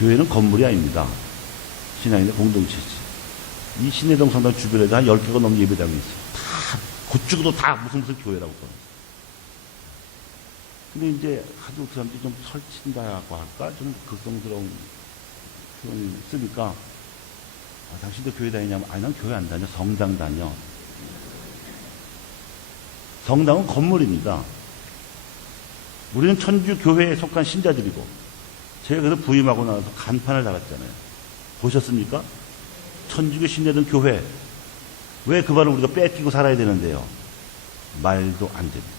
교회는 건물이 아닙니다. 신앙인의 공동체지. 이 신내동 성당 주변에도 한 10개가 넘는 예배당이 있어요. 다, 그쪽도 다 무슨 교회라고 써요. 근데 이제 하도 그 사람들이 좀 설친다고 할까? 좀 극성스러운 표현을 쓰니까, 당신도 교회 다니냐면, 아니, 난 교회 안 다녀. 성당 다녀. 성당은 건물입니다. 우리는 천주 교회에 속한 신자들이고, 제가 그래서 부임하고 나서 간판을 달았잖아요. 보셨습니까? 천주교 신자들 교회. 왜 그 말을 우리가 뺏기고 살아야 되는데요? 말도 안 됩니다.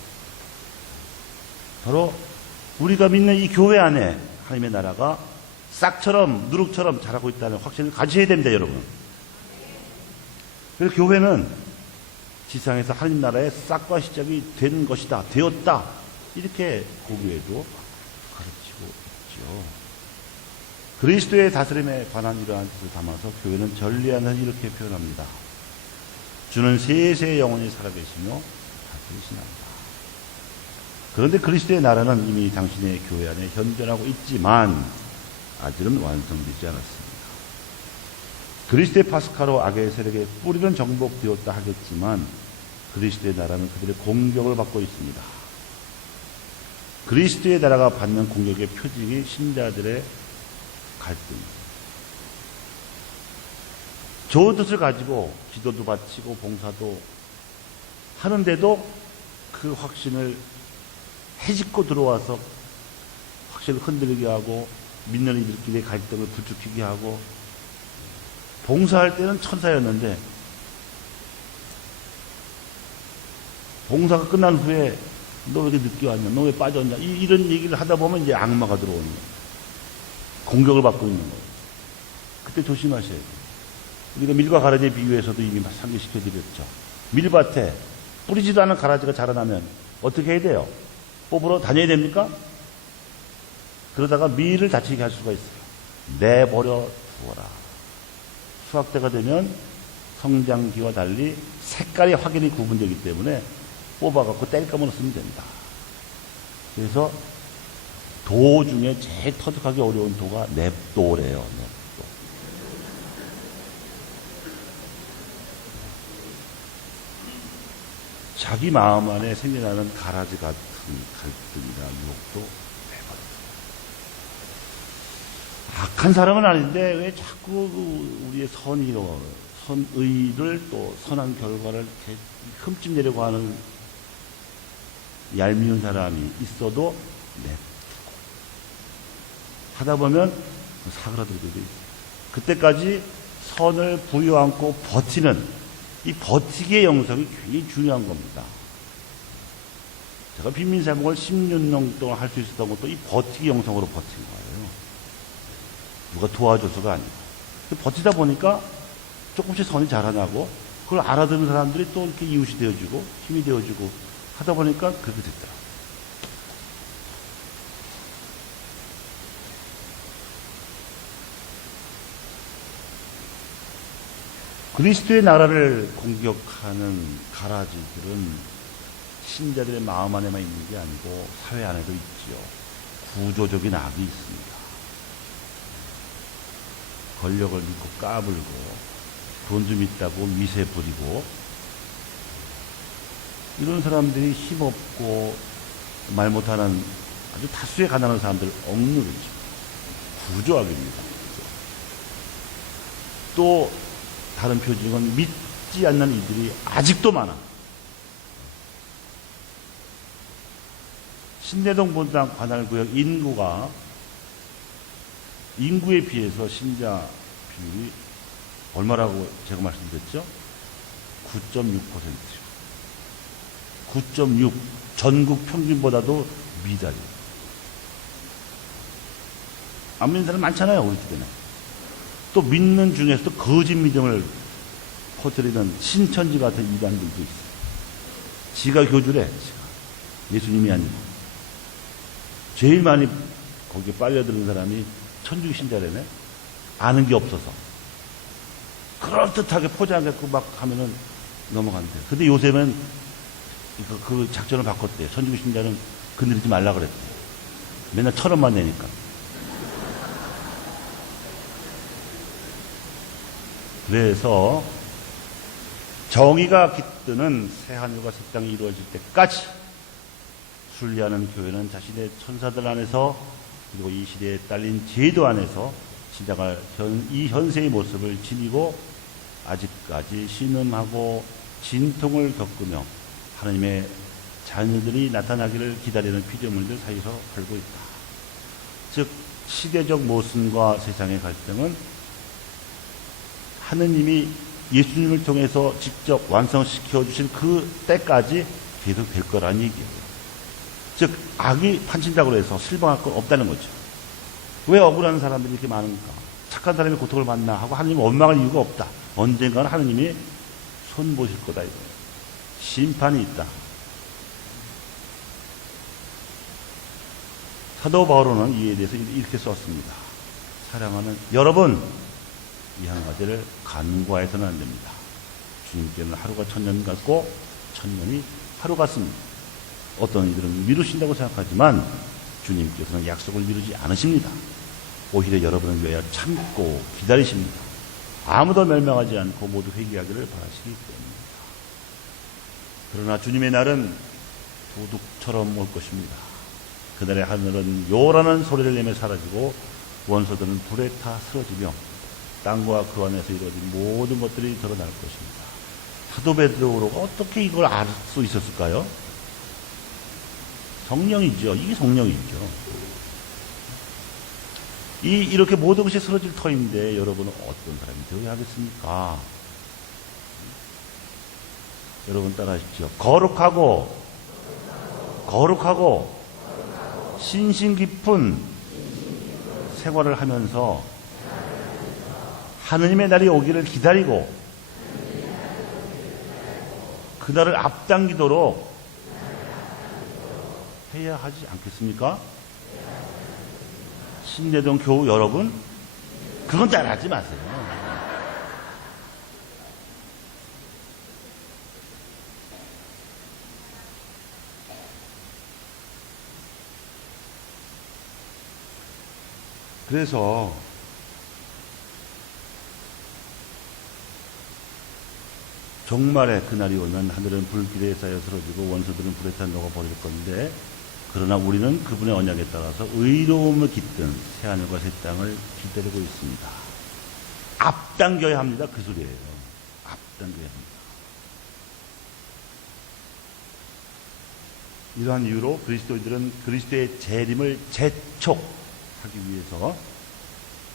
바로 우리가 믿는 이 교회 안에 하나님의 나라가 싹처럼 누룩처럼 자라고 있다는 확신을 가지셔야 됩니다, 여러분. 그래서 교회는 지상에서 하나님 나라의 싹과 시작이 된 것이다, 되었다, 이렇게 고교에도 가르치고 있죠. 그리스도의 다스림에 관한 이러한 뜻을 담아서 교회는 전리안을 이렇게 표현합니다. 주는 세세 영원히 살아계시며 다스리시나이다. 그런데 그리스도의 나라는 이미 당신의 교회 안에 현존하고 있지만 아직은 완성되지 않았습니다. 그리스도의 파스카로 악의 세력에 뿌리는 정복되었다 하겠지만 그리스도의 나라는 그들의 공격을 받고 있습니다. 그리스도의 나라가 받는 공격의 표징이 신자들의 갈등. 좋은 뜻을 가지고 기도도 바치고 봉사도 하는데도 그 확신을 해집고 들어와서 확신을 흔들리게 하고 믿는 이들끼리의 갈등을 부추기게 하고 봉사할 때는 천사였는데 봉사가 끝난 후에 너 왜 이렇게 늦게 왔냐? 너 왜 빠졌냐? 이런 얘기를 하다 보면 이제 악마가 들어오는 거예요. 공격을 받고 있는 거예요. 그때 조심하셔야 돼요. 우리가 밀과 가라지에 비유해서도 이미 상기시켜드렸죠. 밀밭에 뿌리지도 않은 가라지가 자라나면 어떻게 해야 돼요? 뽑으러 다녀야 됩니까? 그러다가 밀을 다치게 할 수가 있어요. 내버려 두어라. 수확 때가 되면 성장기와 달리 색깔이 확연히 구분되기 때문에 뽑아갖고 뗄감으로 쓰면 된다. 그래서 도 중에 제일 터득하기 어려운 도가 냅도래요. 냅도. 자기 마음 안에 생겨나는 가라지 같은 갈등이나 유혹도 내버려. 악한 사람은 아닌데 왜 자꾸 우리의 선의를 또 선한 결과를 이렇게 흠집내려고 하는 얄미운 사람이 있어도 냅두고 하다 보면 사그라들게 돼 있어요. 그때까지 선을 부여안고 버티는 이 버티기의 영성이 굉장히 중요한 겁니다. 제가 빈민사목을 10년 동안 할 수 있었던 것도 이 버티기 영성으로 버틴 거예요. 누가 도와줘서가 아니고. 버티다 보니까 조금씩 선이 자라나고 그걸 알아듣는 사람들이 또 이렇게 이웃이 되어주고 힘이 되어주고 하다 보니까 그렇게 됐더라. 그리스도의 나라를 공격하는 가라지들은 신자들의 마음 안에만 있는 게 아니고 사회 안에도 있지요. 구조적인 악이 있습니다. 권력을 믿고 까불고 돈 좀 있다고 미세 부리고 이런 사람들이 힘없고 말 못하는 아주 다수의 가난한 사람들을 억누르죠. 구조악입니다. 또 다른 표징은 믿지 않는 이들이 아직도 많아. 신내동 본당 관할구역 인구에 비해서 신자 비율이 얼마라고 제가 말씀드렸죠? 9.6%요. 9.6 전국 평균보다도 미달이에요. 안 믿는 사람 많잖아요, 우리 주변에. 또 믿는 중에서도 거짓 믿음을 퍼뜨리는 신천지 같은 이단들도 있어요. 지가 교주래, 지가. 예수님이 아니고. 제일 많이 거기에 빨려드는 사람이 천주교 신자라네. 아는 게 없어서. 그럴듯하게 포장해갖고 막 하면은 넘어간대요. 근데 요새는 그 작전을 바꿨대요. 천주교 신자는 건드리지 말라 그랬대요. 맨날 1,000원만 내니까. 그래서 정의가 깃드는 새하늘과 새 땅이 이루어질 때까지 순리하는 교회는 자신의 천사들 안에서 그리고 이 시대에 딸린 제도 안에서 신자가 이 현세의 모습을 지니고 아직까지 신음하고 진통을 겪으며 하나님의 자녀들이 나타나기를 기다리는 피조물들 사이에서 살고 있다. 즉 시대적 모순과 세상의 갈등은 하느님이 예수님을 통해서 직접 완성시켜 주신 그 때까지 계속 될 거라는 얘기예요. 즉 악이 판친다고 해서 실망할 건 없다는 거죠. 왜 억울한 사람들이 이렇게 많은가? 착한 사람이 고통을 받나 하고 하느님을 원망할 이유가 없다. 언젠가는 하느님이 손보실 거다 이거예요. 심판이 있다. 사도 바울은 이에 대해서 이렇게 썼습니다. 사랑하는 여러분, 이 한 가지를 간과해서는 안 됩니다. 주님께는 하루가 1000년 같고 1000년이 하루 같습니다. 어떤 이들은 미루신다고 생각하지만 주님께서는 약속을 미루지 않으십니다. 오히려 여러분을 위하여 참고 기다리십니다. 아무도 멸망하지 않고 모두 회개하기를 바라시기 때문입니다. 그러나 주님의 날은 도둑처럼 올 것입니다. 그날의 하늘은 요란한 소리를 내며 사라지고 원소들은 불에 타 쓰러지며 땅과 그 안에서 이루어진 모든 것들이 드러날 것입니다. 사도 베드로가 어떻게 이걸 알 수 있었을까요? 성령이죠. 이게 성령이죠. 이렇게 모든 것이 쓰러질 터인데 여러분은 어떤 사람이 되어야 하겠습니까? 여러분 따라하십시오. 거룩하고 신심 깊은 생활을 하면서 하느님의 날이 오기를 기다리고 그날을 앞당기도록 해야 하지 않겠습니까? 신내동 교우 여러분, 그건 따라하지 마세요. 그래서 종말의 그날이 오면 하늘은 불길에 쌓여 쓰러지고 원수들은 불에 타 녹아버릴 건데, 그러나 우리는 그분의 언약에 따라서 의로움을 깃든 새하늘과 새 땅을 기다리고 있습니다. 앞당겨야 합니다. 그 소리예요. 앞당겨야 합니다. 이러한 이유로 그리스도인들은 그리스도의 재림을 재촉하기 위해서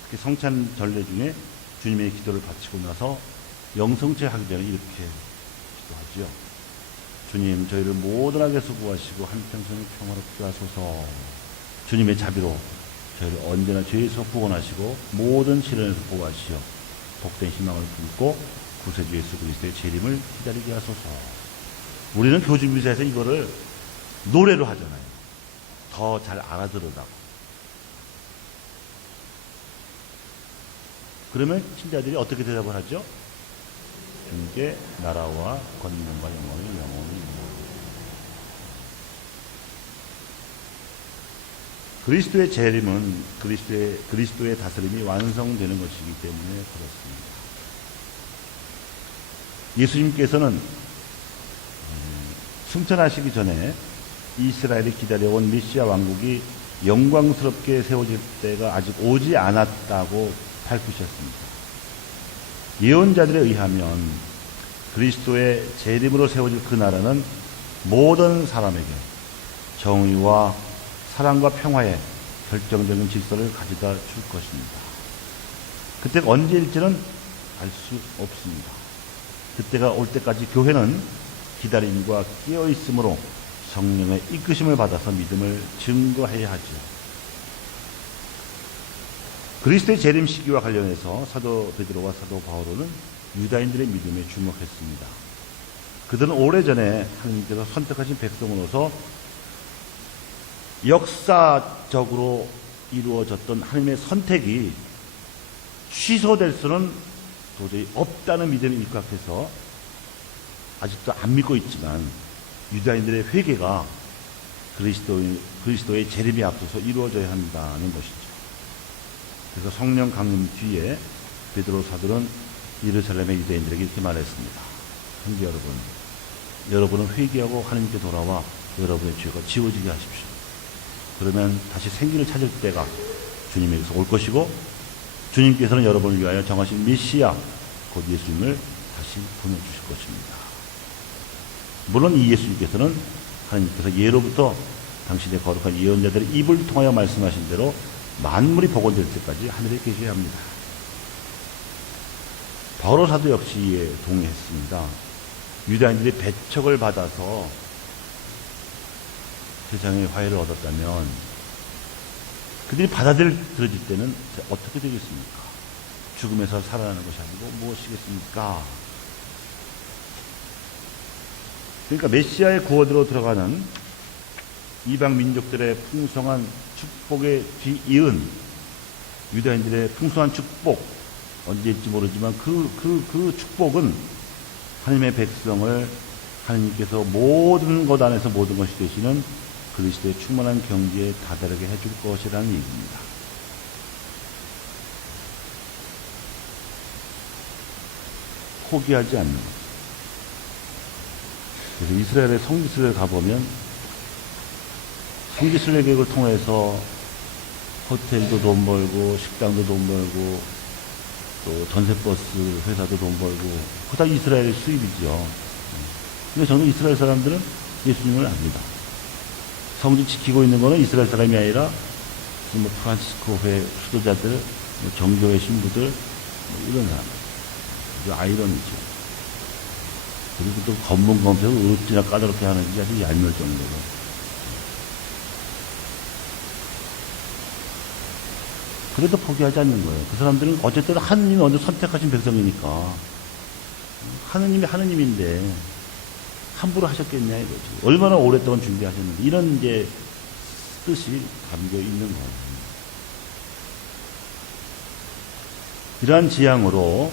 특히 성찬 전례 중에 주님의 기도를 바치고 나서 영성체 하기 전에 이렇게 기도하지요. 주님, 저희를 모든 악에서 구하시고 한평생을 평화롭게 하소서. 주님의 자비로 저희를 언제나 죄에서 구원하시고 모든 시련에서 보호하시어 복된 희망을 품고 구세주 예수 그리스도의 재림을 기다리게 하소서. 우리는 교주미사에서 이거를 노래로 하잖아요. 더 잘 알아들으라고. 그러면 신자들이 어떻게 대답을 하죠? 주님께 나라와 권능과 영광이 영원히. 그리스도의 재림은 그리스도의 다스림이 완성되는 것이기 때문에 그렇습니다. 예수님께서는 승천하시기 전에 이스라엘이 기다려온 메시아 왕국이 영광스럽게 세워질 때가 아직 오지 않았다고 밝히셨습니다. 예언자들에 의하면 그리스도의 재림으로 세워질 그 나라는 모든 사람에게 정의와 사랑과 평화의 결정적인 질서를 가져다 줄 것입니다. 그때가 언제일지는 알 수 없습니다. 그때가 올 때까지 교회는 기다림과 깨어있음으로 성령의 이끄심을 받아서 믿음을 증거해야 하죠. 그리스도의 재림 시기와 관련해서 사도 베드로와 사도 바오로는 유다인들의 믿음에 주목했습니다. 그들은 오래전에 하나님께서 선택하신 백성으로서 역사적으로 이루어졌던 하나님의 선택이 취소될 수는 도저히 없다는 믿음에 입각해서 아직도 안 믿고 있지만 유다인들의 회개가 그리스도의 재림에 앞서서 이루어져야 한다는 것이죠. 그래서 성령 강림 뒤에 베드로 사도는 예루살렘의 유대인들에게 이렇게 말했습니다. 형제 여러분, 여러분은 회개하고 하나님께 돌아와 여러분의 죄가 지워지게 하십시오. 그러면 다시 생기를 찾을 때가 주님에게서 올 것이고 주님께서는 여러분을 위하여 정하신 메시아 곧 예수님을 다시 보내주실 것입니다. 물론 이 예수님께서는 하나님께서 예로부터 당신의 거룩한 예언자들의 입을 통하여 말씀하신 대로 만물이 복원될 때까지 하늘에 계셔야 합니다. 바오로 사도 역시 이에 동의했습니다. 유다인들이 배척을 받아서 세상의 화해를 얻었다면 그들이 받아들여질 때는 어떻게 되겠습니까? 죽음에서 살아나는 것이 아니고 무엇이겠습니까? 그러니까 메시아의 구원으로 들어가는 이방 민족들의 풍성한 축복에 뒤이은 유다인들의 풍성한 축복, 언제일지 모르지만 그 축복은 하나님의 백성을 하나님께서 모든 것 안에서 모든 것이 되시는 그리스도의 충만한 경지에 다다르게 해줄 것이라는 얘기입니다. 포기하지 않는 것. 그래서 이스라엘의 성지순례를 가보면 성지순례 계획을 통해서 호텔도 돈 벌고 식당도 돈 벌고 또 전세버스 회사도 돈 벌고 그다 이스라엘 수입이죠. 근데 저는 이스라엘 사람들은 예수님을 압니다. 성지 지키고 있는 거는 이스라엘 사람이 아니라 뭐 프란치스코회 수도자들, 뭐 정교회 신부들 뭐 이런 사람. 아주 아이러니죠. 그리고 또 검문 검색을 어찌나 까다롭게 하는지 아주 얄미울 정도로. 그래도 포기하지 않는 거예요. 그 사람들은 어쨌든 하느님이 먼저 선택하신 백성이니까. 하느님이 하느님인데 함부로 하셨겠냐 이거지. 얼마나 오랫동안 준비하셨는데 이런 이제 뜻이 담겨 있는 거예요. 이러한 지향으로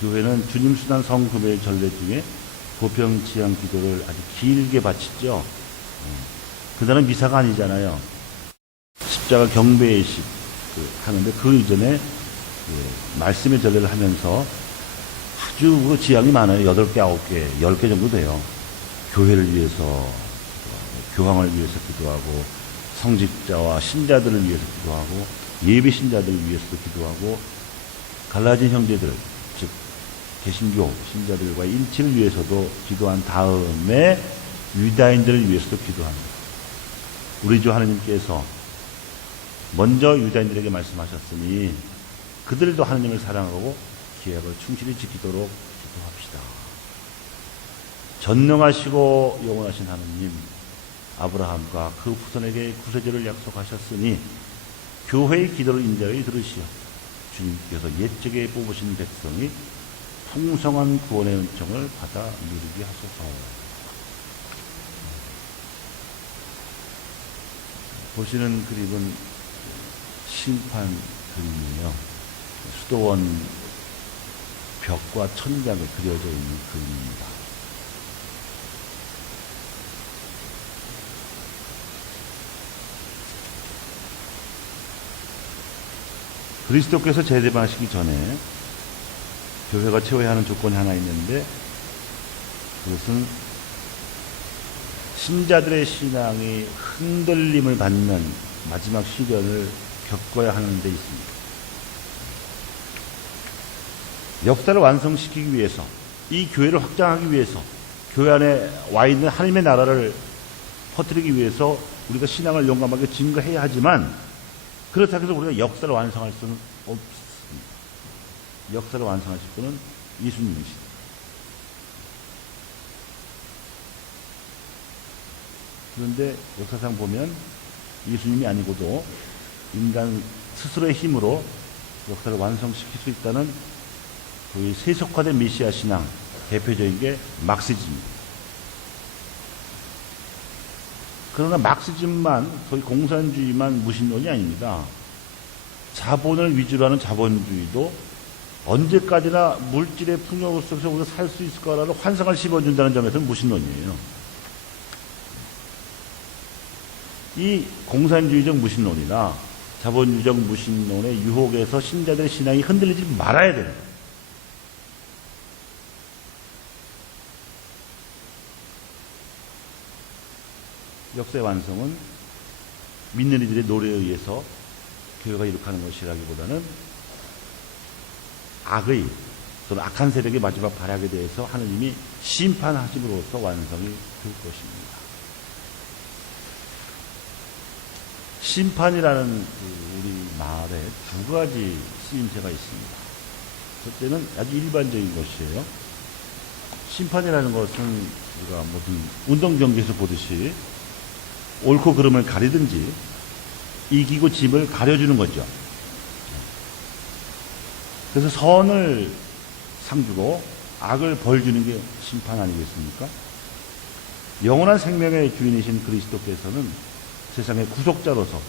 교회는 주님 수단 성금의 전례 중에 보평 지향 기도를 아주 길게 바치죠. 그날은 미사가 아니잖아요. 십자가 경배의식 하는데 그 이전에 말씀의 전례를 하면서 아주 지향이 많아요. 8개, 9개, 10개 정도 돼요. 교회를 위해서, 교황을 위해서 기도하고, 성직자와 신자들을 위해서 기도하고, 예비 신자들을 위해서도 기도하고, 갈라진 형제들, 즉 개신교 신자들과 일치를 위해서도 기도한 다음에 유다인들을 위해서도 기도합니다. 우리 주 하나님께서 먼저 유다인들에게 말씀하셨으니 그들도 하나님을 사랑하고 계약을 충실히 지키도록 기도합시다. 전능하시고 영원하신 하나님, 아브라함과 그 후손에게 구세주를 약속하셨으니 교회의 기도를 인자하여 들으시어 주님께서 옛적에 뽑으신 백성이 풍성한 구원의 은총을 받아 누리게 하소서. 보시는 그림은 심판 그림이에요. 수도원 벽과 천장에 그려져 있는 그림입니다. 그리스도께서 재림하시기 전에 교회가 채워야 하는 조건이 하나 있는데 그것은 신자들의 신앙이 흔들림을 받는 마지막 시련을 겪어야 하는 데 있습니다. 역사를 완성시키기 위해서, 이 교회를 확장하기 위해서, 교회 안에 와 있는 하나님의 나라를 퍼뜨리기 위해서 우리가 신앙을 용감하게 증거해야 하지만 그렇다고 해서 우리가 역사를 완성할 수는 없습니다. 역사를 완성하실 분은 예수님이시다. 그런데 역사상 보면 예수님이 아니고도 인간 스스로의 힘으로 역사를 완성시킬 수 있다는 거의 세속화된 메시아 신앙 대표적인 게 막시즘입니다. 그러나 막시즘만, 소위 공산주의만 무신론이 아닙니다. 자본을 위주로 하는 자본주의도 언제까지나 물질의 풍요 속에서 우리가 살 수 있을 거라는 환상을 심어준다는 점에서는 무신론이에요. 이 공산주의적 무신론이나 자본주의적 무신론의 유혹에서 신자들의 신앙이 흔들리지 말아야 되는 거예요. 역사의 완성은 믿는 이들의 노래에 의해서 교회가 이룩하는 것이라기보다는 악의 또는 악한 세력의 마지막 발악에 대해서 하느님이 심판하심으로써 완성이 될 것입니다. 심판이라는 우리 말에 두 가지 쓰임새가 있습니다. 첫째는 아주 일반적인 것이에요. 심판이라는 것은 우리가 모든 운동 경기에서 보듯이 옳고 그름을 가리든지 이기고 짐을 가려주는 거죠. 그래서 선을 상주고 악을 벌주는 게 심판 아니겠습니까? 영원한 생명의 주인이신 그리스도께서는 세상의 구속자로서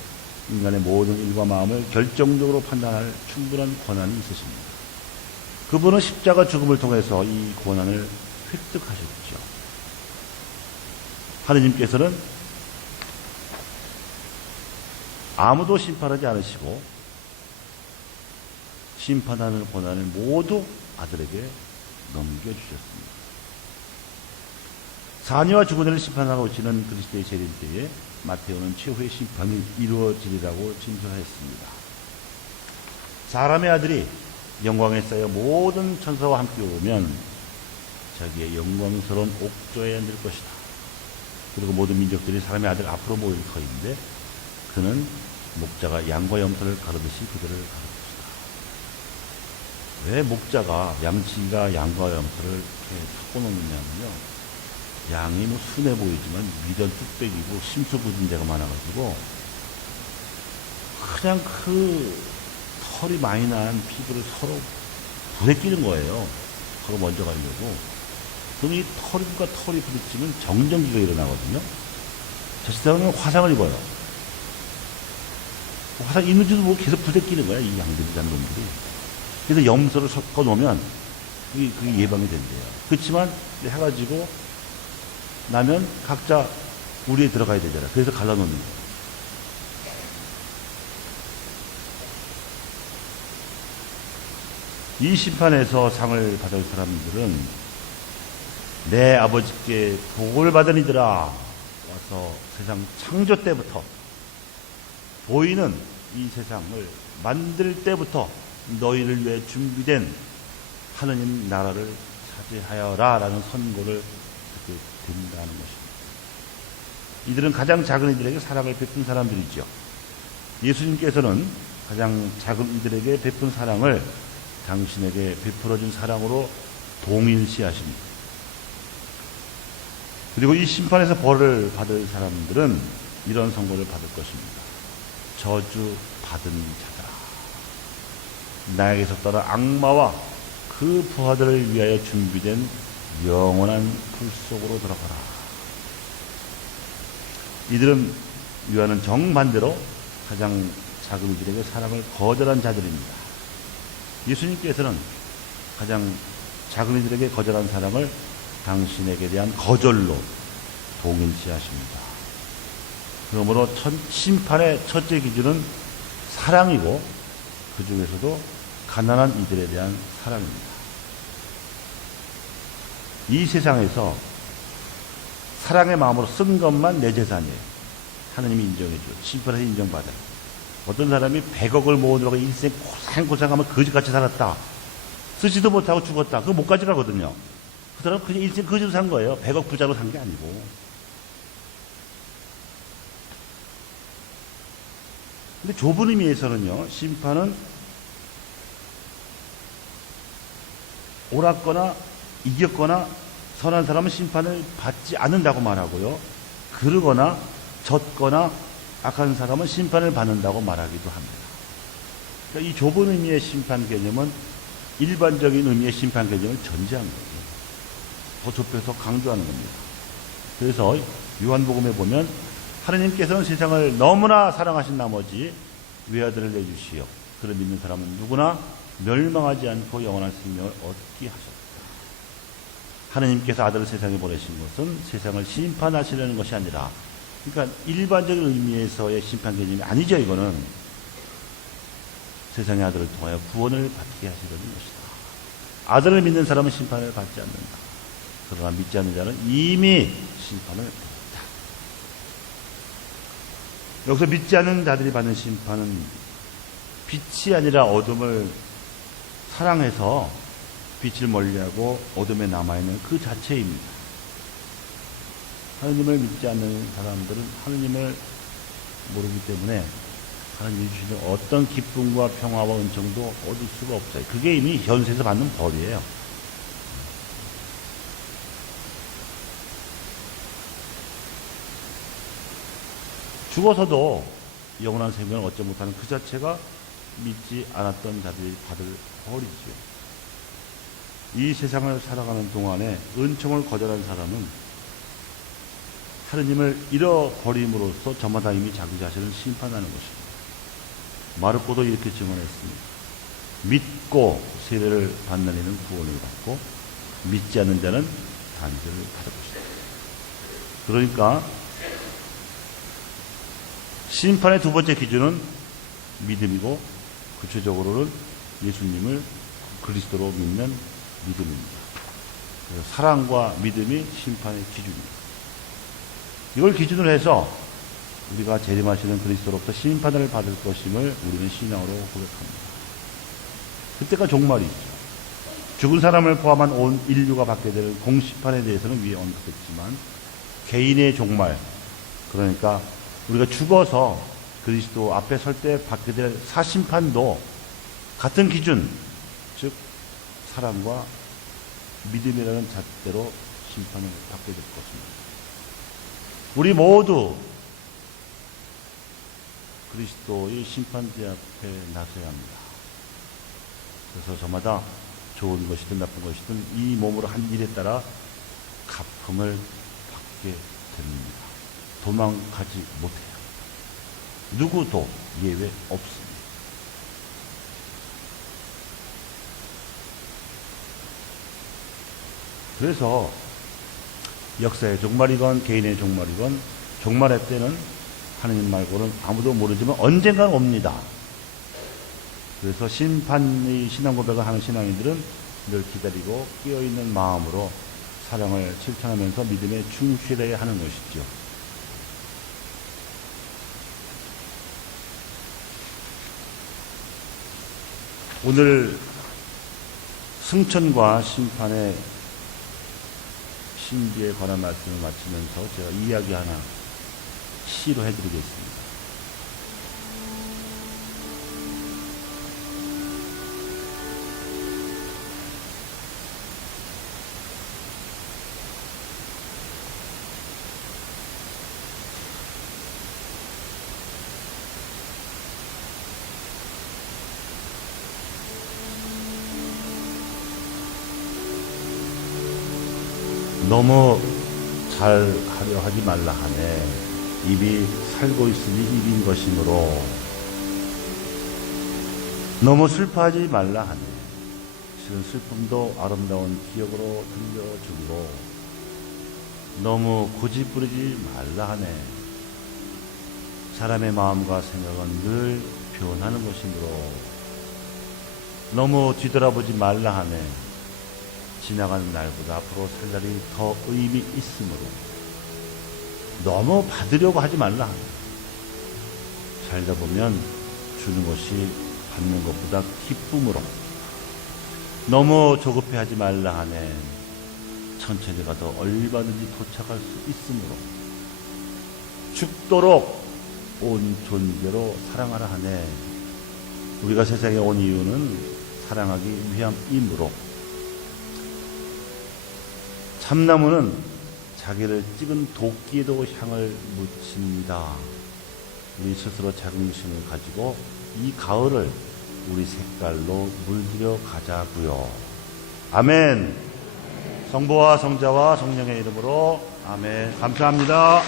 인간의 모든 일과 마음을 결정적으로 판단할 충분한 권한이 있으십니다. 그분은 십자가 죽음을 통해서 이 권한을 획득하셨죠. 하느님께서는 아무도 심판하지 않으시고 심판하는 권한을 모두 아들에게 넘겨주셨습니다. 자녀와 주부들을 심판하러 오시는 그리스도의 재림 때에 마태오는 최후의 심판이 이루어지리라고 진술하였습니다. 사람의 아들이 영광에 쌓여 모든 천사와 함께 오면 자기의 영광스러운 옥조에 앉을 것이다. 그리고 모든 민족들이 사람의 아들 앞으로 모일 터인데 그는 목자가 양과 염소를 가르듯이 그들을 가를 것이다. 왜 목자가 양치기가 양과 염소를 이렇게 섞어놓느냐면요, 양이 뭐 순해 보이지만 미련 뚝배기고 심수부진제가 많아가지고 그냥 그 털이 많이 난 피부를 서로 부대끼는 거예요. 서로 먼저 가려고. 그럼 이 털과 털이 부딪히면 정전기가 일어나거든요. 저 시대는 화상을 입어요. 화상 있는지도 모르고 계속 부대끼는 거야, 이 양들이 잔 놈들이. 그래서 염소를 섞어 놓으면 그게 예방이 된대요. 그렇지만 해가지고 나면 각자 우리에 들어가야 되잖아. 그래서 갈라놓는 거예요. 이 심판에서 상을 받을 사람들은 내 아버지께 복을 받은 이들아, 와서 세상 창조 때부터 보이는 이 세상을 만들 때부터 너희를 위해 준비된 하느님 나라를 차지하여라 라는 선고를 듣게 된다는 것입니다. 이들은 가장 작은 이들에게 사랑을 베푼 사람들이죠. 예수님께서는 가장 작은 이들에게 베푼 사랑을 당신에게 베풀어준 사랑으로 동일시하십니다. 그리고 이 심판에서 벌을 받을 사람들은 이런 선고를 받을 것입니다. 저주 받은 자들아, 나에게서 떠난 악마와 그 부하들을 위하여 준비된 영원한 불 속으로 들어가라. 이들은 이와는 정반대로 가장 작은 이들에게 사랑을 거절한 자들입니다. 예수님께서는 가장 작은 이들에게 거절한 사랑을 당신에게 대한 거절로 동일시하십니다. 그러므로 심판의 첫째 기준은 사랑이고 그 중에서도 가난한 이들에 대한 사랑입니다. 이 세상에서 사랑의 마음으로 쓴 것만 내 재산이에요. 하느님이 인정해줘. 심판에서 인정받아요. 어떤 사람이 100억을 모으느라고 인생 고생하면 거지같이 살았다. 쓰지도 못하고 죽었다. 그거 못 가져가거든요. 그 사람은 그냥 인생 거지로 산 거예요. 100억 부자로 산 게 아니고. 근데 좁은 의미에서는요, 심판은 옳았거나 이겼거나 선한 사람은 심판을 받지 않는다고 말하고요. 그러거나 졌거나 악한 사람은 심판을 받는다고 말하기도 합니다. 그러니까 이 좁은 의미의 심판 개념은 일반적인 의미의 심판 개념을 전제한 거죠. 더 좁혀서 강조하는 겁니다. 그래서 요한복음에 보면 하느님께서는 세상을 너무나 사랑하신 나머지 외아들을 내주시어 그를 믿는 사람은 누구나 멸망하지 않고 영원한 생명을 얻게 하셨다. 하느님께서 아들을 세상에 보내신 것은 세상을 심판하시려는 것이 아니라, 그러니까 일반적인 의미에서의 심판 개념이 아니죠. 이거는 세상의 아들을 통하여 구원을 받게 하시려는 것이다. 아들을 믿는 사람은 심판을 받지 않는다. 그러나 믿지 않는 자는 이미 심판을 받았다. 여기서 믿지 않는 자들이 받는 심판은 빛이 아니라 어둠을 사랑해서 빛을 멀리하고 어둠에 남아있는 그 자체입니다. 하느님을 믿지 않는 사람들은 하느님을 모르기 때문에 하느님이 주시는 어떤 기쁨과 평화와 은총도 얻을 수가 없어요. 그게 이미 현세에서 받는 벌이에요. 죽어서도 영원한 생명을 얻지 못하는 그 자체가 믿지 않았던 자들이 받을 벌이죠. 이 세상을 살아가는 동안에 은총을 거절한 사람은 하느님을 잃어버림으로써 저마다 이미 자기 자신을 심판하는 것입니다. 마르코도 이렇게 증언했습니다. 믿고 세례를 받는 이는 구원을 받고 믿지 않는 자는 단죄를 받을 것이다. 그러니까 심판의 두 번째 기준은 믿음이고 구체적으로는 예수님을 그리스도로 믿는 믿음입니다. 사랑과 믿음이 심판의 기준입니다. 이걸 기준으로 해서 우리가 재림하시는 그리스도로부터 심판을 받을 것임을 우리는 신앙으로 고백합니다. 그때가 종말이 있죠. 죽은 사람을 포함한 온 인류가 받게 될 공심판에 대해서는 위에 언급했지만 개인의 종말, 그러니까 우리가 죽어서 그리스도 앞에 설 때 받게 될 사심판도 같은 기준, 즉 사랑과 믿음이라는 잣대로 심판을 받게 될 것입니다. 우리 모두 그리스도의 심판대 앞에 나서야 합니다. 그래서 저마다 좋은 것이든 나쁜 것이든 이 몸으로 한 일에 따라 갚음을 받게 됩니다. 도망가지 못해요. 누구도 예외 없습니다. 그래서 역사의 종말이건 개인의 종말이건 종말의 때는 하느님 말고는 아무도 모르지만 언젠가는 옵니다. 그래서 심판의 신앙 고백을 하는 신앙인들은 늘 기다리고 깨어있는 마음으로 사랑을 실천하면서 믿음에 충실해야 하는 것이죠. 오늘 승천과 심판의 신비에 관한 말씀을 마치면서 제가 이야기 하나 시로 해드리겠습니다. 너무 잘하려 하지 말라 하네. 입이 살고 있으니 입인 것이므로 너무 슬퍼하지 말라 하네. 실은 슬픔도 아름다운 기억으로 들려주므로 너무 고집부리지 말라 하네. 사람의 마음과 생각은 늘 변하는 것이므로 너무 뒤돌아보지 말라 하네. 지나가는 날보다 앞으로 살 날이 더 의미 있으므로 너무 받으려고 하지 말라. 살다 보면 주는 것이 받는 것보다 기쁨으로 너무 조급해하지 말라 하네. 천천히 가도 얼마든지 도착할 수 있으므로 죽도록 온 존재로 사랑하라 하네. 우리가 세상에 온 이유는 사랑하기 위함이므로 참나무는 자기를 찍은 도끼에도 향을 묻힙니다. 우리 스스로 자긍심을 가지고 이 가을을 우리 색깔로 물들여 가자고요. 아멘. 성부와 성자와 성령의 이름으로 아멘. 감사합니다.